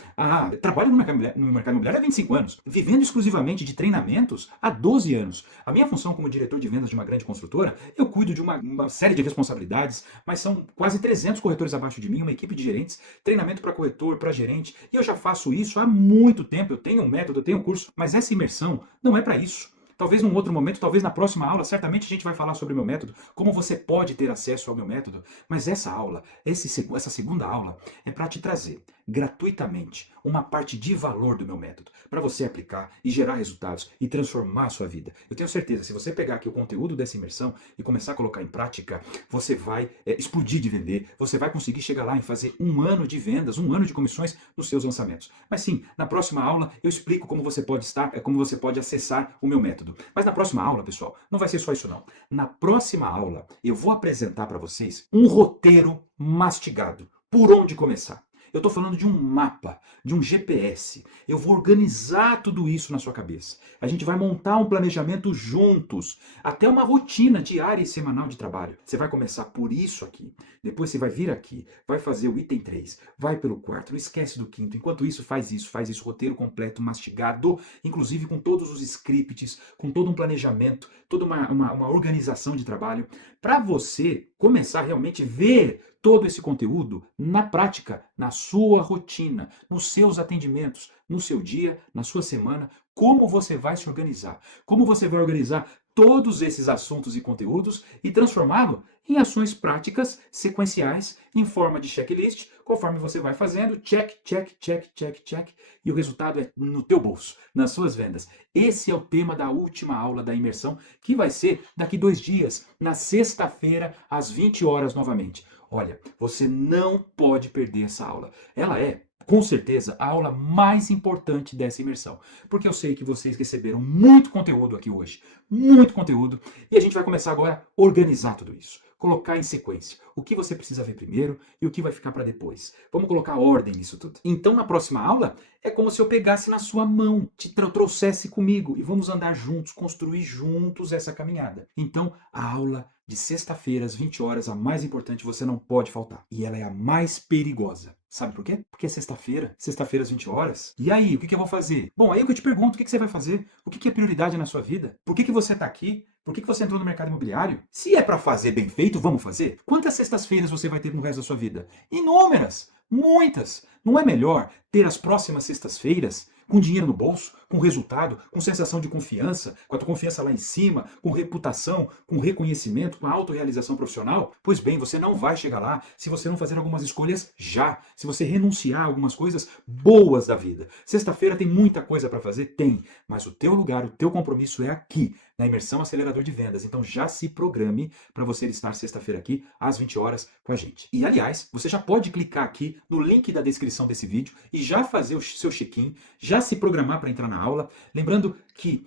trabalho no mercado imobiliário há 25 anos, vivendo exclusivamente de treinamentos há 12 anos. A minha função como diretor de vendas de uma grande construtora, eu cuido de uma série de responsabilidades, mas são quase 300 corretores abaixo de mim, uma equipe de gerentes, treinamento para corretor, para gerente, e eu já faço isso há muito tempo. Eu tenho um método, eu tenho um curso, mas essa imersão não é para isso. Talvez num outro momento, talvez na próxima aula, certamente a gente vai falar sobre o meu método, como você pode ter acesso ao meu método. Mas essa aula, essa segunda aula, é para te trazer gratuitamente uma parte de valor do meu método, para você aplicar e gerar resultados e transformar a sua vida. Eu tenho certeza, se você pegar aqui o conteúdo dessa imersão e começar a colocar em prática, você vai explodir de vender, você vai conseguir chegar lá e fazer 1 ano de vendas, 1 ano de comissões nos seus lançamentos. Mas sim, na próxima aula eu explico como você pode acessar o meu método. Mas na próxima aula, pessoal, não vai ser só isso não. Na próxima aula, eu vou apresentar para vocês um roteiro mastigado. Por onde começar? Eu estou falando de um mapa, de um GPS. Eu vou organizar tudo isso na sua cabeça. A gente vai montar um planejamento juntos, até uma rotina diária e semanal de trabalho. Você vai começar por isso aqui, depois você vai vir aqui, vai fazer o item 3, vai pelo quarto, não esquece do quinto. Enquanto isso, faz isso, roteiro completo, mastigado, inclusive com todos os scripts, com todo um planejamento, toda uma organização de trabalho, para você começar realmente a ver todo esse conteúdo na prática, na sua rotina, nos seus atendimentos, no seu dia, na sua semana, como você vai se organizar, como você vai organizar todos esses assuntos e conteúdos e transformá-lo em ações práticas, sequenciais, em forma de checklist, conforme você vai fazendo, check, check, check, check, check, e o resultado é no teu bolso, nas suas vendas. Esse é o tema da última aula da imersão, que vai ser daqui 2 dias, na sexta-feira, às 20 horas novamente. Olha, você não pode perder essa aula. Ela é, com certeza, a aula mais importante dessa imersão. Porque eu sei que vocês receberam muito conteúdo aqui hoje. Muito conteúdo. E a gente vai começar agora a organizar tudo isso. Colocar em sequência. O que você precisa ver primeiro e o que vai ficar para depois. Vamos colocar ordem nisso tudo. Então, na próxima aula, é como se eu pegasse na sua mão, te trouxesse comigo e vamos andar juntos, construir juntos essa caminhada. Então, a aula de sexta-feira, às 20 horas, a mais importante, você não pode faltar. E ela é a mais perigosa. Sabe por quê? Porque é sexta-feira às 20 horas. E aí, o que eu vou fazer? Bom, aí eu te pergunto, o que você vai fazer? O que é prioridade na sua vida? Por que você está aqui? Por que você entrou no mercado imobiliário? Se é para fazer bem feito, vamos fazer? Quantas sextas-feiras você vai ter no resto da sua vida? Inúmeras! Muitas! Não é melhor ter as próximas sextas-feiras com dinheiro no bolso, com resultado, com sensação de confiança, com a tua confiança lá em cima, com reputação, com reconhecimento, com a autorrealização profissional? Pois bem, você não vai chegar lá se você não fazer algumas escolhas já, se você renunciar a algumas coisas boas da vida. Sexta-feira tem muita coisa para fazer? Tem, mas o teu lugar, o teu compromisso é aqui, na Imersão Acelerador de Vendas. Então já se programe para você estar sexta-feira aqui, às 20 horas, com a gente. E aliás, você já pode clicar aqui no link da descrição desse vídeo e já fazer o seu check-in, já se programar para entrar na aula. Lembrando que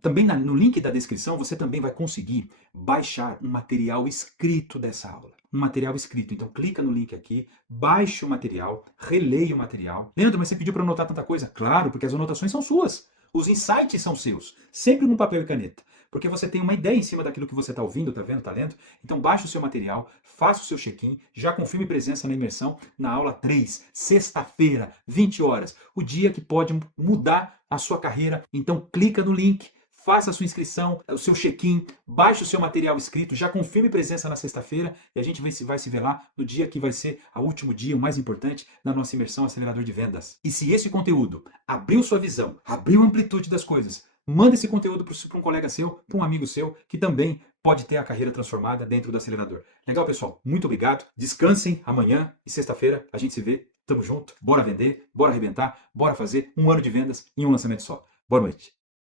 também no link da descrição você também vai conseguir baixar um material escrito dessa aula. Um material escrito. Então clica no link aqui, baixe o material, releia o material. Leandro, mas você pediu para anotar tanta coisa? Claro, porque as anotações são suas. Os insights são seus, sempre no papel e caneta, porque você tem uma ideia em cima daquilo que você está ouvindo, está vendo, está lendo. Então baixe o seu material, faça o seu check-in, já confirme presença na imersão na aula 3, sexta-feira, 20 horas, o dia que pode mudar a sua carreira. Então clica no link, faça a sua inscrição, o seu check-in, baixe o seu material escrito, já confirme presença na sexta-feira e a gente vai se ver lá no dia que vai ser o último dia, o mais importante, da nossa imersão Acelerador de Vendas. E se esse conteúdo abriu sua visão, abriu a amplitude das coisas, manda esse conteúdo para um colega seu, para um amigo seu, que também pode ter a carreira transformada dentro do acelerador. Legal, pessoal? Muito obrigado. Descansem amanhã e sexta-feira a gente se vê Tamo junto, bora vender, bora arrebentar, bora fazer um ano de vendas em um lançamento só. Boa noite.